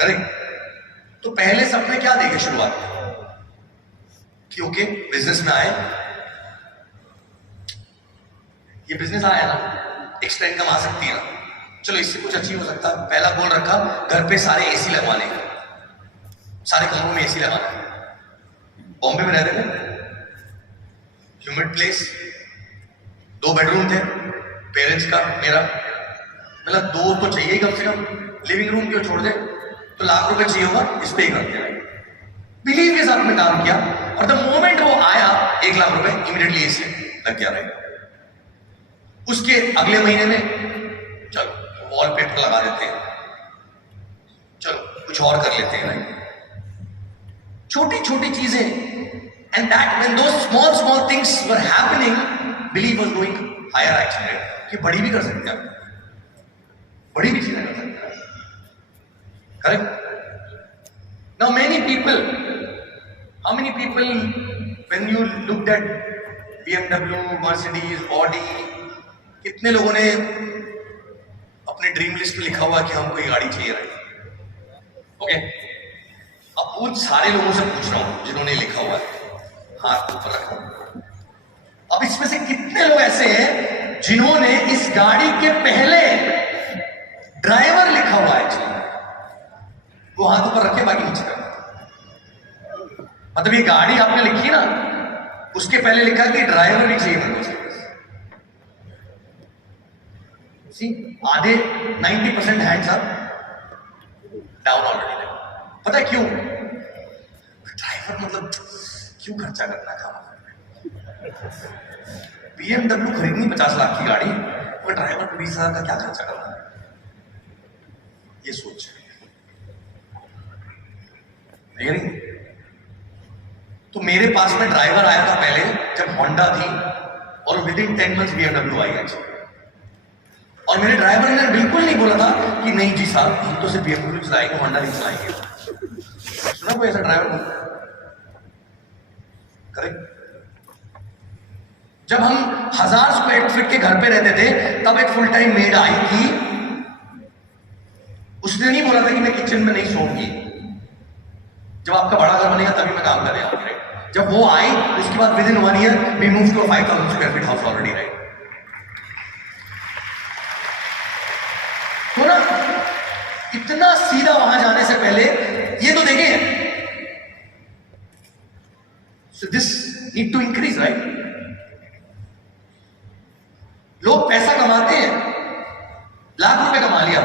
करेक्ट। तो पहले सबने क्या देखे शुरुआत में कि ओके बिजनेस में आए, ये बिजनेस आया ना, एक्स्ट्रा इनकम आ सकती है ना, चलो इससे कुछ अचीव हो सकता है। पहला गोल रखा घर पे सारे एसी लगवाने का, सारे कमरों में एसी लगाना। बॉम्बे में रहते थे, ह्यूमिड प्लेस, 2 बेडरूम थे, पेरेंट्स का मेरा, मतलब 2 तो चाहिए कम से कम, लिविंग रूम क्यों छोड़ दे, तो लाख रुपए चाहिए होगा, इस पे ही करते हैं। बिलीव के साथ में काम किया और द मोमेंट वो आया 1 लाख रुपए इमीडिएटली एसी लग गया, राइट? उसके अगले महीने में चलो वॉलपेपर लगा देते हैं, चलो कुछ और कर लेते हैं, राइट? छोटी छोटी चीजें, and that when those small things were happening, believe was going higher actually, कि बड़ी भी कर सकते हैं, बड़ी भी चीजें कर सकते हैं, correct. Now many people, how many people when you looked at BMW, Mercedes, Audi, कितने लोगों ने अपने ड्रीम लिस्ट में लिखा हुआ कि हमको ये गाड़ी चाहिए, राइट? ओके, अब उन सारे लोगों से पूछ रहा हूं जिन्होंने लिखा हुआ है, हाथ ऊपर रखो। अब इसमें से कितने लोग ऐसे हैं जिन्होंने इस गाड़ी के पहले ड्राइवर लिखा हुआ है? वो हाथ ऊपर रखे, बाकी नीचे कर। मतलब ये गाड़ी आपने लिखी ना, उसके पहले लिखा कि ड्राइवर भी चाहिए मेरे को। आधे 90% हैंड्स आर डाउन ऑलरेडी। पता है क्यों? ड्राइवर मतलब क्यों खर्चा करना था? BMW खरीदनी 50 लाख की गाड़ी, और ड्राइवर 20,000 का क्या खर्चा करना है? ये सोच है नहीं? तो मेरे पास में ड्राइवर आया था पहले जब होंडा थी और with in 10 months BMW I actually. और मेरे ड्राइवर ने बिल्कुल नहीं बोला था कि नहीं जी साहब हम तो सिर्फ BMW चलाएंगे, होंडा नहीं चलाएंगे। सुना कोई ऐसा ड्राइवर? करेक्ट। जब हम 1000 स्क्वायर फीट के घर पे रहते थे तब एक फुल टाइम मेड आई थी, उसने नहीं बोला था कि मैं किचन में नहीं सोऊंगी। जब आपका बड़ा घर बनेगा तभी मैं काम करें आपके। जब वो आई उसके बाद within 1 year we move to 5000 square feet house already, right? तो ना इतना सीधा वहां जाने से पहले ये तो देखें, so this need to increase, right? लोग पैसा कमाते हैं, लाख रुपए कमा लिया,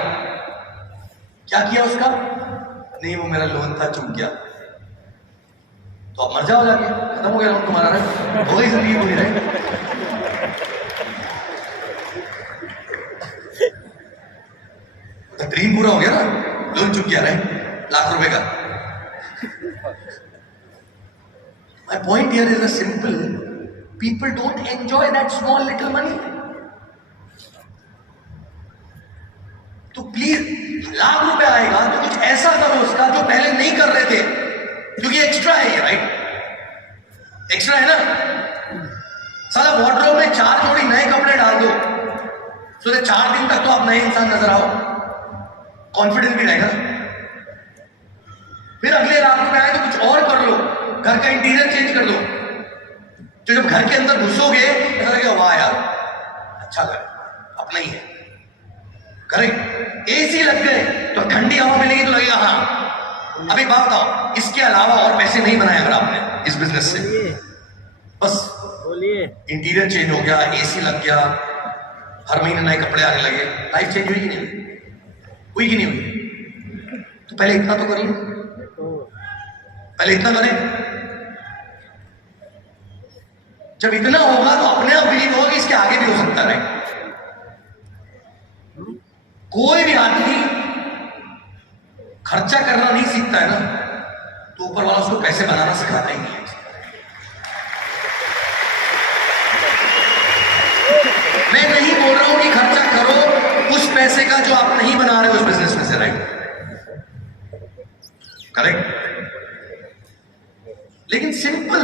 क्या किया उसका? नहीं वो मेरा लोन था चूक गया, तो अब मर जाओ जाके, खत्म हो गया लोन तुम्हारा, राइट? हो गई जिंदगी पूरी, राइट? तो ड्रीम पूरा हो गया ना, लोन चूक गया, राइट? लाख रुपए का। My point here is a simple, people don't enjoy that small little money. तो प्लीज लाख रुपए आएगा तो कुछ ऐसा करो उसका जो पहले नहीं कर रहे थे, क्योंकि एक्स्ट्रा है ये, राइट? एक्स्ट्रा है ना। साला वार्डरोब में 4 जोड़ी नए कपड़े डाल दो, तो 4 दिन तक तो आप नए इंसान नजर आओ, कॉन्फिडेंस भी रहेगा। फिर अगले लाख रुपए आए तो कुछ और कर लो, घर का इंटीरियर चेंज कर दो, तो जब घर के अंदर घुसोगे ऐसा लगेगा वाह यार अच्छा घर अपना ही है, करेक्ट? एसी लग गए तो ठंडी हवा मिलेगी तो लगेगा हाँ। अब एक बात बताओ, इसके अलावा और पैसे नहीं बनाए अगर आपने इस बिजनेस से, बस बोलिए, इंटीरियर चेंज हो गया, एसी लग गया, हर महीने नए कपड़े आने लगे, लाइफ चेंज हुई कि नहीं हुई? कि नहीं हुई? तो पहले इतना तो करिए, पहले इतना करें। जब इतना होगा तो अपने आप बिलीव होगा कि इसके आगे भी हो सकता है। कोई भी आदमी खर्चा करना नहीं सीखता है ना, तो ऊपर वाला उसको पैसे बनाना सिखाता ही नहीं है। मैं नहीं बोल रहा हूं कि खर्चा करो उस पैसे का जो आप नहीं बना रहे हो उस बिजनेस में से, राइट? करेक्ट? लेकिन सिंपल,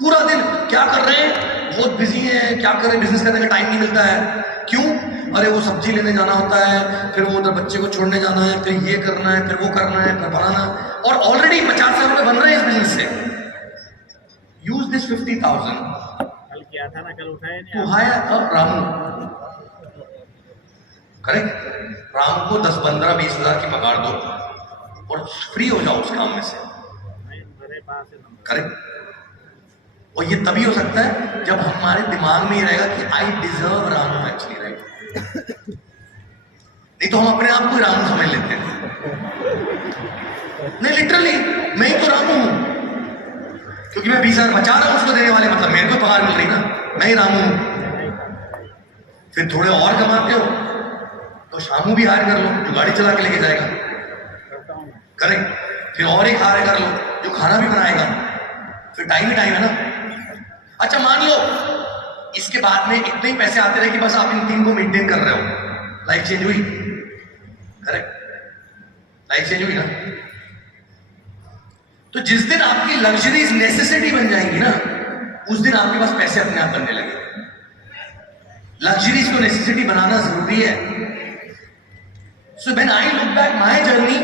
पूरा दिन क्या कर रहे हैं, बहुत बिजी है, क्या कर रहे हैं, बिजनेस करने का टाइम नहीं मिलता है। क्यों? अरे वो सब्जी लेने जाना होता है, फिर वो उधर बच्चे को छोड़ने जाना है, फिर ये करना है, फिर वो करना है, फिर बनाना, और ऑलरेडी 50,000 रुपए बन रहे हैं इस बिजनेस से। यूज दिस 50,000 कल किया था ना, कल उठाया नहीं to hire a Ramu, correct? Ramu को 10, 15, 20 हजार की पगार दो और फ्री हो जाओ उस काम में से, मेरे पास है नंबर, करेक्ट? और ये तभी हो सकता है जब हमारे दिमाग में ये रहेगा कि I deserve Ramu actually, right? नहीं तो हम अपने आप को रामू समझ लेते हैं। नहीं लिटरली मैं ही तो रामू हूं, क्योंकि मैं 20,000 बचा रहा हूं उसको देने वाले, मतलब मेरे को पगार मिल रही ना, मैं ही रामू हूं। फिर थोड़े और कमाते हो तो शामू भी हायर कर लो जो गाड़ी चला के लेके जाएगा, करेक्ट? फिर और एक हायर कर लो जो खाना भी बनाएगा, फिर टाइम ही टाइम है ना। अच्छा मान लो इसके बाद में इतने ही पैसे आते रहे कि बस आप इन 3 को मेंटेन कर रहे हो, लाइफ चेंज हुई, करेक्ट? लाइफ चेंज हुई ना। तो जिस दिन आपकी लग्जरीज नेसेसिटी बन जाएंगी ना, उस दिन आपके पास पैसे अपने आप बनने लगे। लग्जरीज को नेसेसिटी बनाना जरूरी है। So when I look back my journey,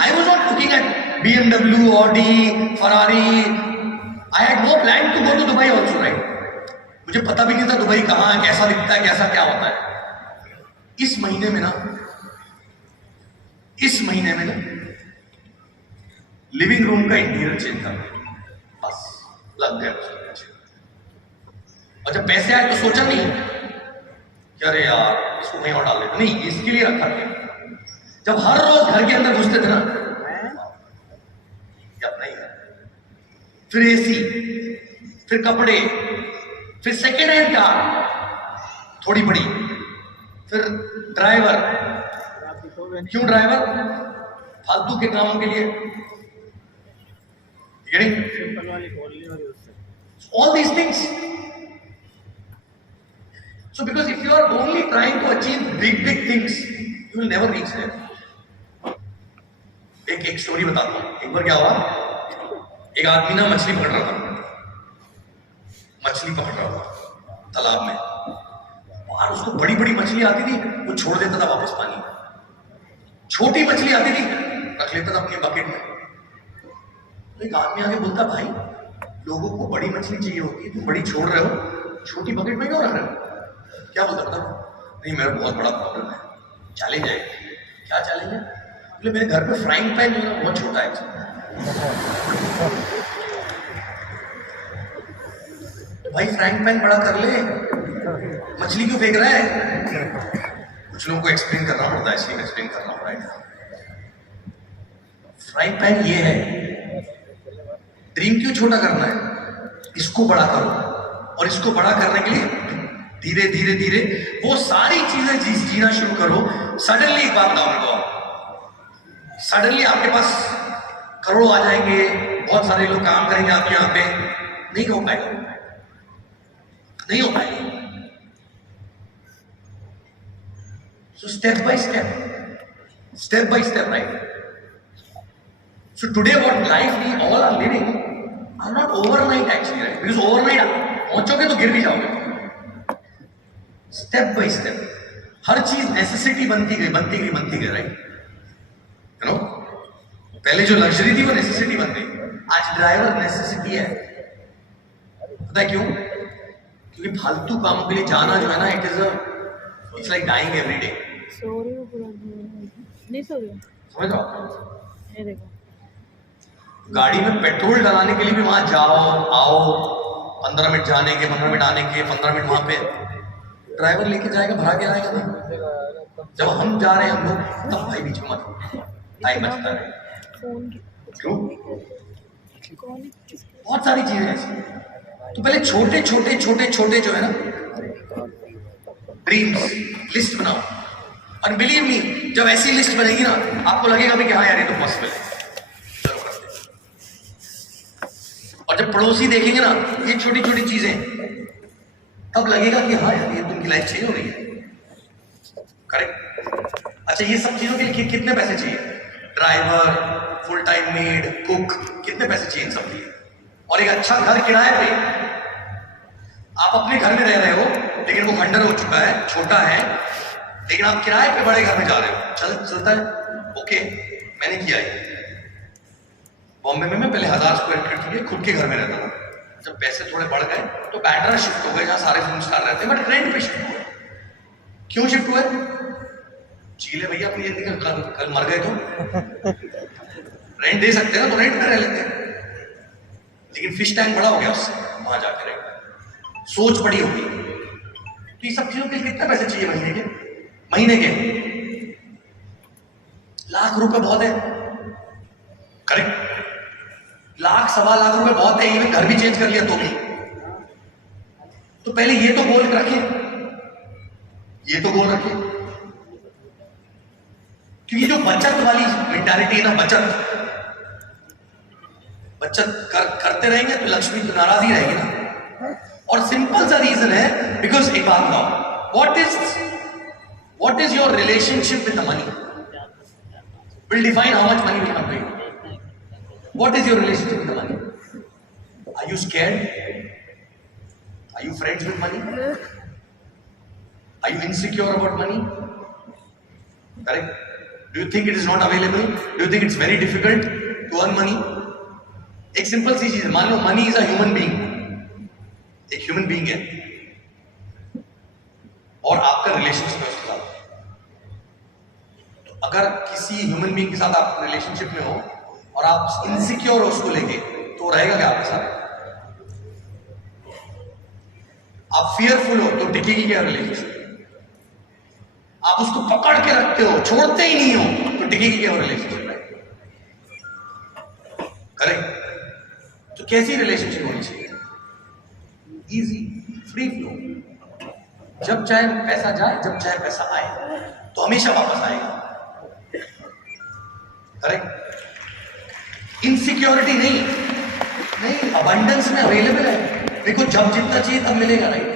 I was not looking at BMW, Audi, Ferrari. I had no plan to go to Dubai also, right? मुझे पता भी नहीं था दुबई कहाँ है, कैसा दिखता है, कैसा क्या होता है। इस महीने में ना लिविंग रूम का इंटीरियर चेंज था, बस लग गया। और जब पैसे आए तो सोचा नहीं कि अरे यार इसको कहीं और डाल देते, नहीं इसके लिए रखा गया। जब हर रोज घर के अंदर घुसते थे ना, ये अपना ही है, फिर एसी, फिर कपड़े, फिर सेकेंड हैंड कार थोड़ी बड़ी, फिर ड्राइवर, क्यों ड्राइवर? फालतू के कामों के लिए। सिंपल वाली खोल ली और उससे All these things. So because if you are only trying to achieve big things, you will never reach there. एक स्टोरी बताता हूँ। एक बार क्या हुआ, एक आदमी ना मछली पकड़ रहा था तालाब में, और उसको बड़ी बड़ी मछली आती थी, वो छोड़ देता था वापस पानी में। छोटी मछली आती थी, रख लेता था अपने बकेट में। तो एक आदमी आगे बोलता, भाई लोगों को बड़ी मछली चाहिए होती है, तुम बड़ी छोड़ रहे हो, छोटी बकेट में क्यों रख रहे हो? क्या बोलता पता नहीं, मेरा बहुत बड़ा प्रॉब्लम है, चैलेंज है। क्या चैलेंज है? बोले मेरे घर पे फ्राइंग पैन जो है बहुत छोटा है। भाई फ्राइंग पैन बड़ा कर ले, मछली क्यों फेंक रहा है? कुछ लोगों को एक्सप्लेन करना पड़ता है, इसलिए एक्सप्लेन करना पड़ा है। फ्राइंग पैन ये है, ड्रीम क्यों छोटा करना है? इसको बड़ा करो, और इसको बड़ा करने के लिए धीरे धीरे धीरे वो सारी चीजें जीना शुरू करो। सडनली एक बात बताओ, सडनली आपके पास करोड़ आ जाएंगे, बहुत सारे लोग काम करेंगे आपके यहाँ पे, नहीं हो पाएगा, नहीं हो पाएगा। So step by step, right? So today what life we all are living are not overnight actually, right? Because overnight पहुंचोगे तो गिर भी जाओगे। Step by step, हर चीज नेसेसिटी बनती गई, राइट? यू नो, पहले जो लग्जरी थी वो नेसेसिटी बन गई, आज ड्राइवर नेसेसिटी है। पता है क्यों? क्योंकि फालतू कामों के लिए जाना जो है ना, it's like dying every day. नहीं सो रही हूँ। समझ रहे हो? ये देखो, गाड़ी में पेट्रोल डलाने के लिए भी वहां जाओ आओ, 15 मिनट जाने के, 15 मिनट आने के, 15 मिनट वहां पे ड्राइवर लेके जाएगा, भरा के आएगा ना। जब हम जा रहे हैं हम लोग, तब भाई बीच में मत टाइम बचता है। क्यों? बहुत सारी चीजें ऐसी। तो पहले छोटे छोटे जो है ना ड्रीम्स लिस्ट बनाओ, और बिलीव मी, जब ऐसी लिस्ट बनेगी ना, आपको लगेगा भी कि हाँ यार ये तो पॉसिबल है, चलो करते हैं। और जब पड़ोसी देखेंगे ना ये छोटी छोटी चीजें, तब लगेगा कि हाँ यार ये तुमकी लाइफ चेंज हो रही है। करेक्ट? अच्छा, ये सब चीजों के लिए कितने पैसे चाहिए? Driver, full time made, cook, कितने पैसे चाहिए इन सब के लिए? और एक अच्छा घर किराए पे। आप अपने घर में रह रहे हो, लेकिन वो खंडर हो चुका है, छोटा है, लेकिन आप किराए पे बड़े घर में जा रहे हो, चलता है? ओके, मैंने किया है। बॉम्बे में मैं पहले 1000 स्क्वायर फीट के लिए खुद के घर में रहता था। जब पैसे थोड़े बढ़ गए तो बैंड्रा शिफ्ट हो गए, जहां सारे फिल्म स्टार रहते हैं, बट रेंट पे शिफ्ट हुए। क्यों शिफ्ट हुए? चीले भैया अपनी जिंदगी कल मर गए तो रेंट दे सकते हैं ना, तो रेंट पे रह लेते हैं। लेकिन फिश टैंक बड़ा हो गया उससे, वहां जाके रह, सोच बड़ी होगी। तो ये सब चीजों के लिए कितने पैसे चाहिए महीने के? लाख रुपए बहुत है। करेक्ट? लाख सवा लाख रुपए बहुत है, इवन घर भी चेंज कर लिया तो भी। तो पहले ये तो गोल रखिए, क्योंकि जो बचत वाली मेंटालिटी है ना, बचत करते रहेंगे तो लक्ष्मी तो नाराज ही रहेगी ना। और सिंपल सा रीजन है, बिकॉज एक बात बताओ, what is your relationship with the money will define how much money will come to you. What is your relationship with the money? Are you scared? Are you friends with money? Are you insecure about money? Correct? Do you think it is not available? Do you think it's very difficult to earn money? एक simple सी चीज है, मान लो money is a human being, एक human being है, और आपका रिलेशनशिप है उसके साथ। तो अगर किसी ह्यूमन बीइंग के साथ आप रिलेशनशिप में हो और आप इनसिक्योर हो उसको लेके, तो रहेगा क्या आपके साथ? आप फियरफुल हो तो टिकेगी क्या रिलेशनशिप? आप उसको पकड़ के रखते हो, छोड़ते ही नहीं हो, तो टिकेगी क्या रिलेशनशिप? करेक्ट? तो कैसी रिलेशनशिप होनी चाहिए? इजी, फ्री फ्लो, जब चाहे पैसा जाए, जब चाहे पैसा आए, तो हमेशा वापस आएगा। करेक्ट। इनसिक्योरिटी नहीं, नहीं, अबंडेंस में अवेलेबल है, देखो जब जितना चाहिए तब मिलेगा, राइट?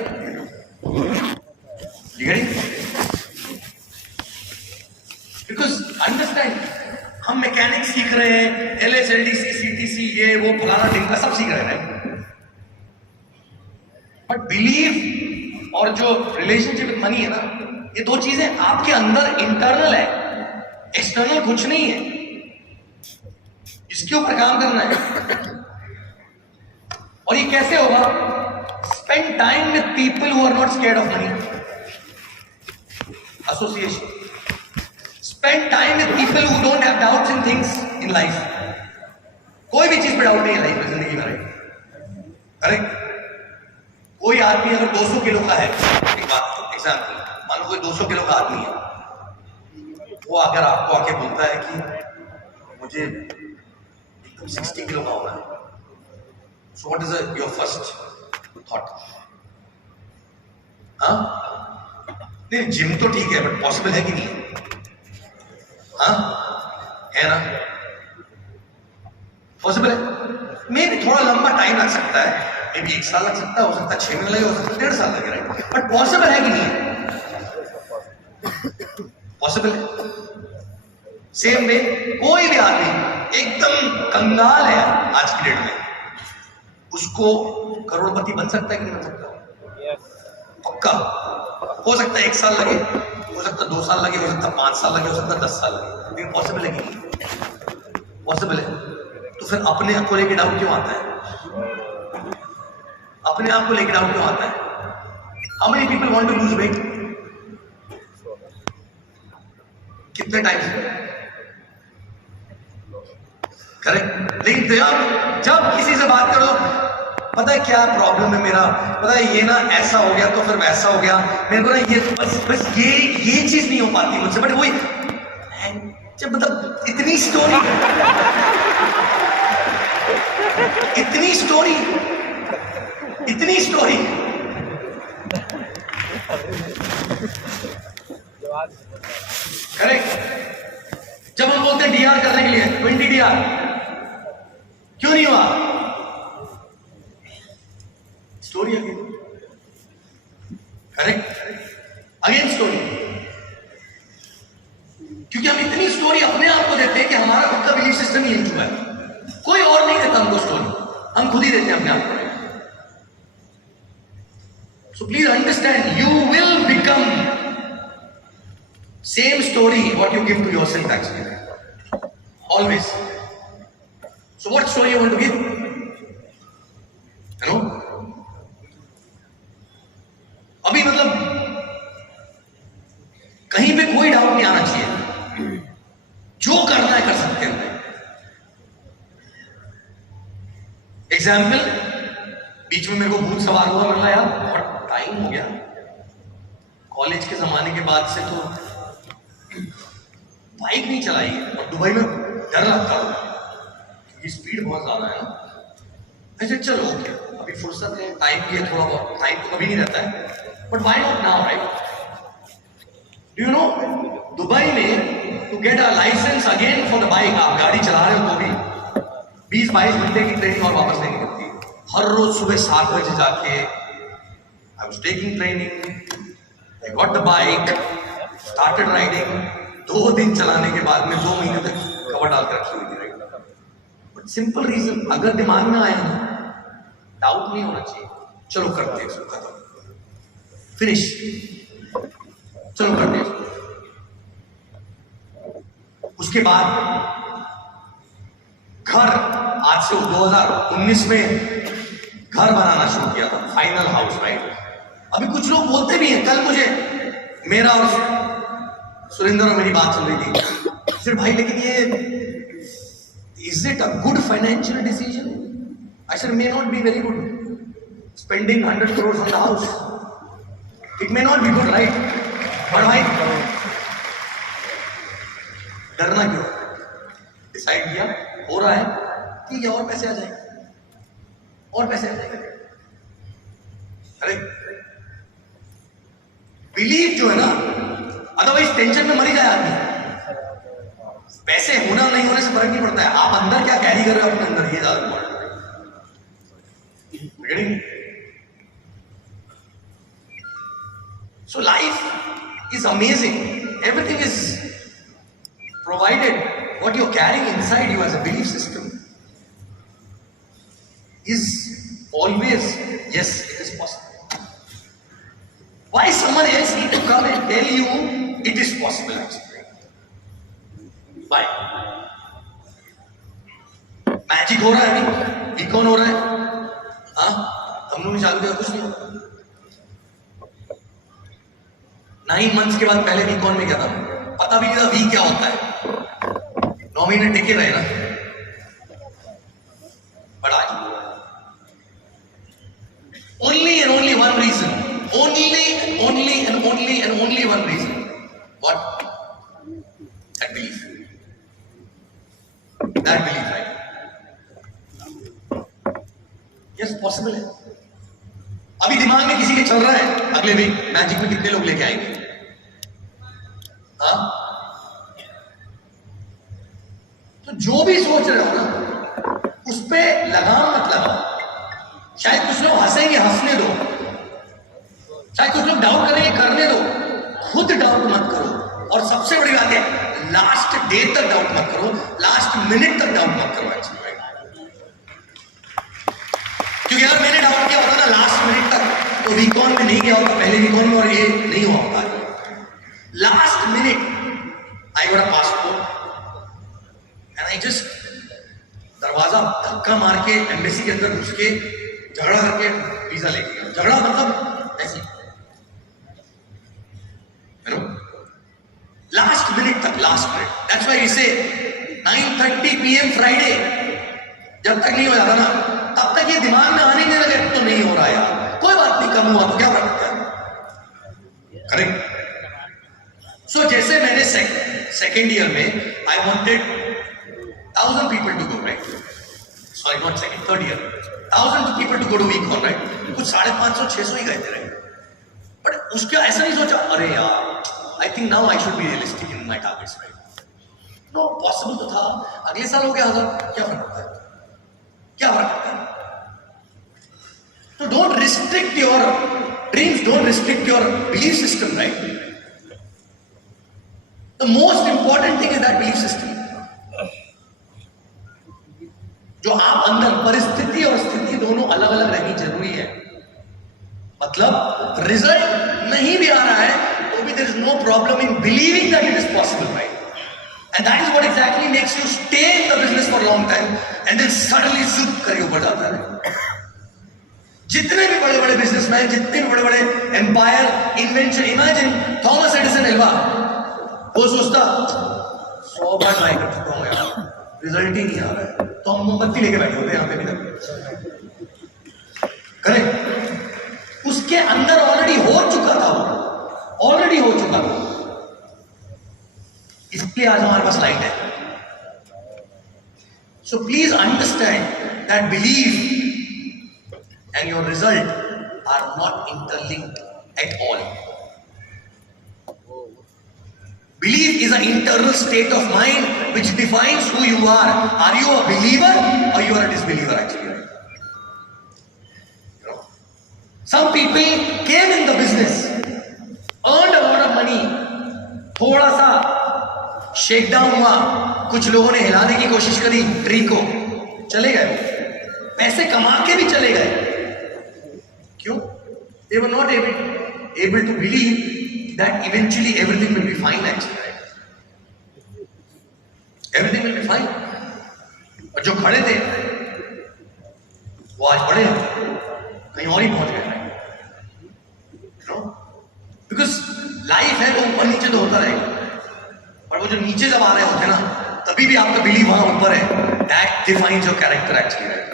बिकॉज अंडरस्टैंड, हम मैकेनिक्स सीख रहे हैं, LSLDC, CTC, ये वो फलाना ढिमका सब सीख रहे हैं, बट बिलीव और जो रिलेशनशिप विद मनी है ना, ये दो चीजें आपके अंदर इंटरनल है, एक्सटर्नल कुछ नहीं है, इसके ऊपर काम करना है। और ये कैसे होगा? Spend time with people who are not scared of money, association. Spend time with people who don't have doubts in things in life. कोई भी चीज पे डाउट नहीं है लाइफ में, जिंदगी में, राइट? करेक्ट। कोई आदमी अगर 200 किलो का है, एक बात एग्जाम्पल, मान लो कोई 200 किलो का आदमी है, वो अगर आपको आके बोलता है कि मुझे एकदम 60 किलो का होना है, so what is your first thought? हाँ? नहीं, जिम तो ठीक है, बट पॉसिबल है कि नहीं? हाँ, है ना? पॉसिबल है? मे भी थोड़ा लंबा टाइम लग सकता है, मे भी 1 साल लग सकता है, हो सकता है 6 महीने लगे, हो सकता है 1.5 साल लगे, राइट? बट पॉसिबल है कि नहीं है? पॉसिबल है। सेम वे कोई भी आदमी एकदम कंगाल है आज की डेट में, उसको करोड़पति बन सकता है कि नहीं बन सकता? पक्का। हो सकता है 1 साल लगे, हो सकता है 2 साल लगे, हो सकता है 5 साल लगे, हो सकता है 10 साल लगे, लेकिन पॉसिबल है कि नहीं? पॉसिबल है। तो फिर अपने आप को लेके डाउट क्यों आता है? अपने आप को लेके डाउट क्यों आता है? How many people want to lose weight? कितने टाइम से? करेक्ट। लेकिन जब किसी से बात करो, पता है क्या प्रॉब्लम है मेरा, पता है ये ना ऐसा हो गया तो फिर वैसा हो गया, मेरे को ना ये बस ये चीज नहीं हो पाती मुझसे, बट वही जब मतलब इतनी स्टोरी करेक्ट। जब हम बोलते हैं DR करने के लिए 20 DR, क्यों नहीं हुआ? Story again, correct, again story. क्योंकि हम इतनी स्टोरी अपने आप को देते हैं कि हमारा खुद का बिलीफ सिस्टम ही हिल चुका है, कोई और नहीं देता हमको स्टोरी, हम खुद ही देते हैं अपने आप को। So please understand, you will become same story what you give to yourself actually, always. So what story you want to give? You know, अभी मतलब कहीं पे कोई डाउट नहीं आना चाहिए, जो करना है कर सकते हैं। एग्जाम्पल, बीच में मेरे को भूत सवार हुआ, मैंने कहा यार बहुत टाइम हो गया, कॉलेज के जमाने के बाद से तो बाइक नहीं चलाई है, और दुबई में डर लगता है क्योंकि स्पीड बहुत ज्यादा है ना। ऐसे चलो ओके, अभी फुर्सत है, टाइम भी है, थोड़ा बहुत टाइम तो कभी नहीं रहता है, but why not now, right? Do you know, Dubai में to get a licence again for the bike, आप गाड़ी चला रहे हो तो भी 20-22 घंटे की ट्रेनिंग और वापस नहीं निकलती। हर रोज सुबह 7 बजे जाके I was taking training, I got the bike, started riding, 2 दिन चलाने के बाद में 2 महीने तक कवर डाल कर रखी हुई थी, राइट? बट सिंपल रीजन, अगर दिमाग में आया ना, डाउट नहीं होना चाहिए, चलो करते हैं इसको, खत्म, फिनिश, चलो करते हैं। उसके बाद घर, आज से 2019 में घर बनाना शुरू किया था, फाइनल हाउस, राइट? अभी कुछ लोग बोलते भी हैं, कल मुझे मेरा और सुरेंद्र और मेरी बात चल रही थी, फिर भाई लेकिन ये is it a good financial decision? I said may not be very good, spending 100 crores on the house, it may not be good, right? But भाई डरना क्यों? डिसाइड किया, हो रहा है, ठीक है, और पैसे आ जाएंगे, और पैसे आ जाएंगे। अरे बिलीव जो है ना, अदरवाइज टेंशन में मर ही जाए आदमी। पैसे होना नहीं होने से फर्क नहीं पड़ता है, आप अंदर क्या कैरी कर रहे हो अपने अंदर, ये ज्यादा इम्पोर्टेंट है। So life is amazing, everything is provided, what you are carrying inside you as a belief system is always, yes, it is possible. Why someone else need to come and tell you it is possible actually? Why? Magic हो रहा है अभी, beacon हो रहा है, हाँ हम लोग चालू किया, कुछ नहीं। 9 months के बाद पहले बीकॉन में क्या था, पता भी नहीं था वी क्या होता है, 9 महीने टिके रहे ना, बट आज only and only one reason, only one reason. What? That belief, right? Yes, possible है। अभी दिमाग में किसी के चल रहा है अगले वीक मैजिक में कितने लोग लेके आएंगे, हाँ? तो जो भी सोच रहे हो ना उस पे लगाम मत लगाओ। शायद कुछ लोग हंसेंगे, हंसने दो, शायद कुछ लोग डाउट करेंगे, करने दो, खुद डाउट मत करो। और सबसे बड़ी बात है, लास्ट डे तक डाउट मत करो, लास्ट मिनट तक डाउट मत करो एक्चुअली, राइट? क्योंकि अगर मैंने डाउट किया होता ना लास्ट मिनट तक, तो वीकॉन में नहीं गया होता, पहले वीकॉन में, और ये नहीं हुआ होता। Last minute I got a passport and I just दरवाजा धक्का मार के एम्बेसी के अंदर घुस के झगड़ा करके वीजा लेके गया। झगड़ा मतलब ऐसे, लास्ट मिनट तक, last minute. That's why we say 9:30 PM Friday, जब तक नहीं हो जाता ना तब तक ये दिमाग में आने नहीं लगे तो नहीं हो रहा यार, कोई बात नहीं, कम हुआ तो क्या फर्क पड़ता है, करेक्ट? सो जैसे मैंने सेकेंड ईयर में I wanted 1000 people to go, right? Sorry, not second, third year. 1000 people to go to week 1, right? कुछ 550-600 ही गए थे, right? बट उसके ऐसा नहीं सोचा, अरे यार, I think now I should be realistic in my targets, right? No, possible तो था, अगले साल हो गया 1000, क्या फर्क पड़ता है? क्या फर्क पड़ता है? So don't restrict your dreams, don't restrict your belief system, right? The most important thing is that belief system. जो आप अंदर, परिस्थिति और स्थिति दोनों अलग अलग रहनी जरूरी है। मतलब रिजल्ट नहीं भी आ रहा है तो भी there is no problem in believing that it is possible, right? And that is what exactly makes you stay in the business for long time and then suddenly जुप करके ऊपर जाता है। जितने भी बड़े बड़े बिजनेसमैन, जितने भी बड़े बड़े empire, invention, imagine Thomas Edison Alva, वो सोचता 100 बार ट्राई कर चुका हूं यार, रिजल्ट ही नहीं आ रहा है, तो हम मोमबत्ती लेके बैठे होते हैं यहाँ पे भी तक, करेक्ट? उसके अंदर ऑलरेडी हो चुका था, वो ऑलरेडी हो चुका था, इसलिए आज हमारे पास लाइट है। So please understand that believe and your result are not interlinked at all. Belief is an internal state of mind which defines who you are. Are you a believer or you are a disbeliever actually? You know? Some people came in the business, earned a lot of money, थोड़ा सा shake down हुआ, कुछ लोगों ने हिलाने की कोशिश करी ट्री को, चले गए, पैसे कमा के भी चले गए। क्यों? They were not able to believe that eventually everything will be fine actually, right? Everything will be fine. और जो खड़े थे वो आज बड़े हैं, कहीं और ही पहुंच गए, right? You know? Because life है, वो ऊपर नीचे तो होता रहेगा, पर वो जो नीचे जब आ रहे होते ना तभी भी आपका बिलीव वहां ऊपर है। That defines your character actually, right?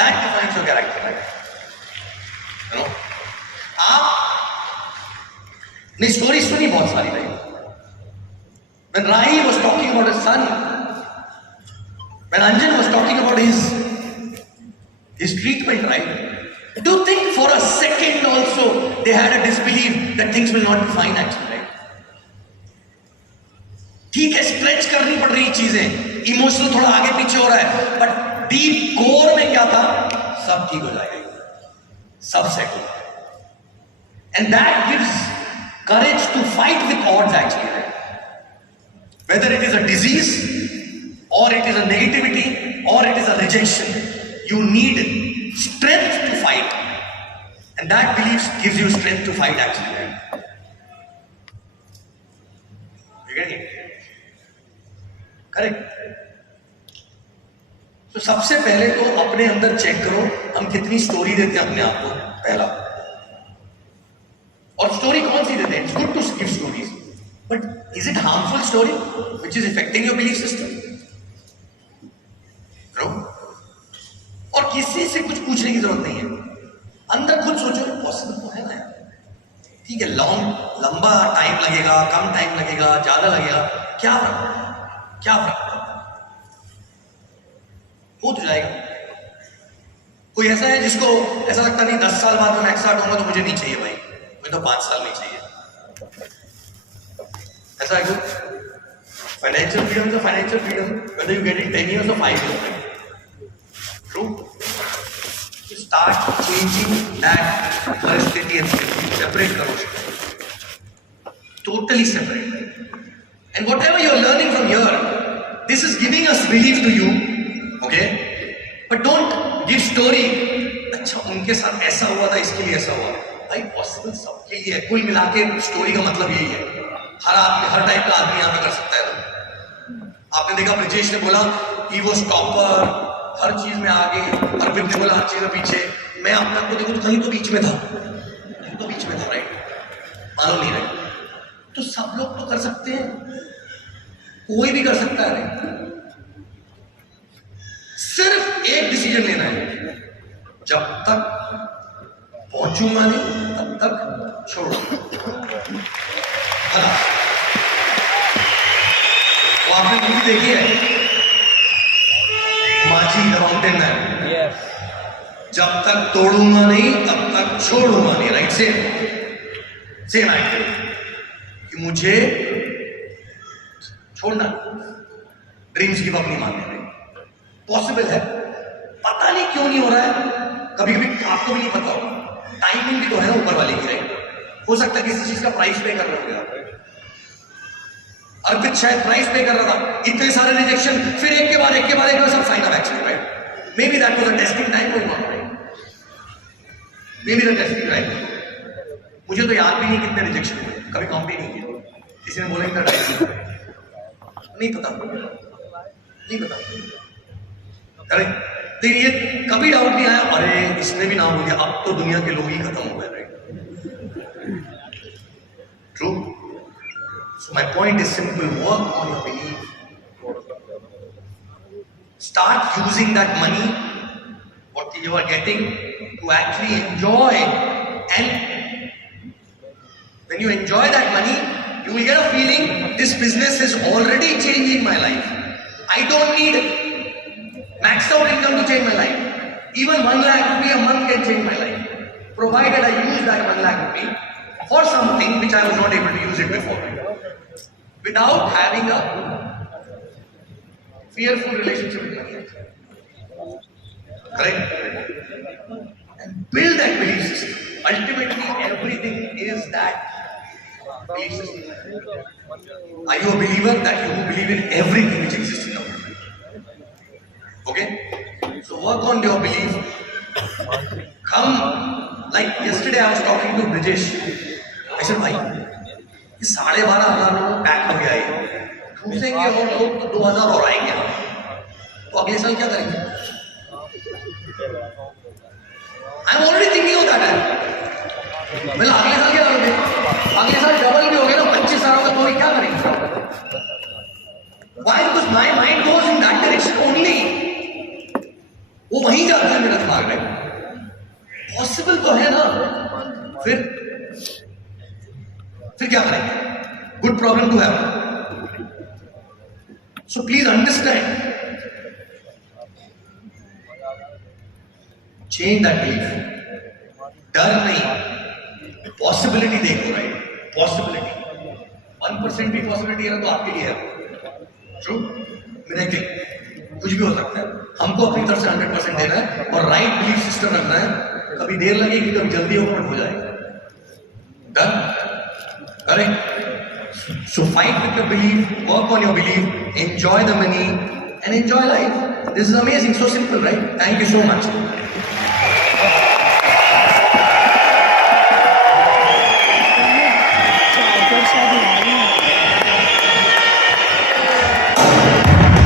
That defines your character, right? You know? आप ने स्टोरी सुनी बहुत सारी भाई। When Rahi was talking about his son, when Anjan was talking about his treatment, right? Do you think for a second also they had a disbelief that things will not be fine actually, right? ठीक है, stretch करनी पड़ रही चीजें, emotional थोड़ा आगे पीछे हो रहा है, बट डीप कोर में क्या था, सब ठीक हो जाएगा, सब सेट हो जाएगा. And that gives courage to fight with odds actually. Whether it is a disease, or it is a negativity, or it is a rejection, you need strength to fight, and that belief gives you strength to fight actually. You getting it? Correct. तो सबसे पहले तो अपने अंदर check करो हम कितनी story देते हैं अपने आप को, पहला. और स्टोरी कौन सी देते हैं? It's good to give stories, but is it harmful story which is affecting your belief system? No. और किसी से कुछ पूछने की जरूरत नहीं है, अंदर खुद सोचो पॉसिबल तो है ना यार. ठीक है, लंबा टाइम लगेगा, कम टाइम लगेगा, ज्यादा लगेगा, क्या फर्क, क्या फर्क, हो तो जाएगा. कोई ऐसा है जिसको ऐसा लगता नहीं 10 साल बाद मैं एक्साइट होऊंगा तो मुझे नहीं चाहिए भाई, मुझे तो 5 साल में चाहिए. ऐसा है कुछ? फाइनेंशियल फ्रीडम तो financial freedom, whether you get it 10 years or 5 years. True? You start changing that परिस्थिति and separate करो उसको. Totally separate. And whatever you are learning from here, this is giving us relief to you. Okay? But don't give story. अच्छा उनके साथ ऐसा हुआ था इसके लिए ऐसा हुआ. भाई पॉसिबल सबके लिए है. कुल मिला के स्टोरी का मतलब यही है. हर आदमी, हर टाइप का आदमी यहाँ पे कर सकता है. आपने देखा ब्रिजेश ने बोला ही वॉज टॉपर, हर चीज में आगे, अरविंद ने बोला हर चीज में पीछे. मैं अपने आप को देखूं तो कहीं तो बीच में था, कहीं तो बीच में था. राइट? मालूम नहीं रहे. तो सब लोग तो कर सकते हैं, कोई भी कर सकता है. राइट? सिर्फ एक डिसीजन लेना है, जब तक पहुंचूंगा नहीं तब तक छोड़ो. वो आपने मूवी देखी है माझी द माउंटेन मैन? Yes. जब तक तोड़ूंगा नहीं तब तक छोड़ूंगा नहीं. राइट? सेम एक्चुअली कि मुझे छोड़ना, ड्रीम्स गिव अप नहीं मानने. पॉसिबल है, पता नहीं क्यों नहीं हो रहा है. कभी कभी आपको भी नहीं पता हो, टाइमिंग भी तो है ना ऊपर वाले की. राइट? हो सकता है किसी चीज का प्राइस पे कर रहे हो. अर्पित शायद प्राइस पे कर रहा था, इतने सारे रिजेक्शन, फिर एक के बाद एक सब sign of action. Right? Maybe that was a testing time going on. Right? Maybe the testing time. मुझे तो याद भी नहीं कितने रिजेक्शन हुए, कभी काउंट भी नहीं किया. किसी ने बोला नहीं पता, नहीं पता. अरे लेकिन ये कभी डाउट नहीं आया अरे इसने भी नाम हो गया, अब तो दुनिया के लोग ही खत्म हो गए. Right? True. So my point is simple, work on your belief. Start using that money, what you are getting, to actually enjoy. And when you enjoy that money, you will get a feeling, this business is already changing my life. I don't need maxed out income to change my life. Even 1 lakh rupee a month can change my life, provided I use that 1 lakh rupee for something which I was not able to use it before. Without having a fearful relationship with money. Correct? And build that belief system. Ultimately, everything is that belief system. Are you a believer? That you believe in everything which exists in the world. Okay? So work on your belief. Come, like yesterday I was talking to Brijesh. I said, bhai, 12,500 लोग pack हो गया है, घुसेंगे और लोग तो 2,000 और आएंगे. तो अगले साल क्या करेंगे? I am already thinking of that. मतलब अगले साल क्या करोगे? अगले साल डबल भी हो गया ना, 25,000 का तो क्या करेंगे? Why? Because my mind goes in that direction only. वो वहीं जाता है मेरा दिमाग में. पॉसिबल तो है ना. फिर क्या करेंगे? Good problem to have. So please understand, change that belief. डर नहीं, पॉसिबिलिटी देखो. राइट? पॉसिबिलिटी 1% भी पॉसिबिलिटी है ना तो आपके लिए है. ट्रू मिरेकल कुछ भी हो सकता है, हमको अपनी तरफ से 100% देना है और राइट बिलीफ सिस्टम रखना है। कभी देर लगेगी, कभी जल्दी होगा, बट हो जाएगा। Done, correct. So fight with your belief, work on your belief, enjoy the money and enjoy life. This is amazing, so simple, right? Thank you so much.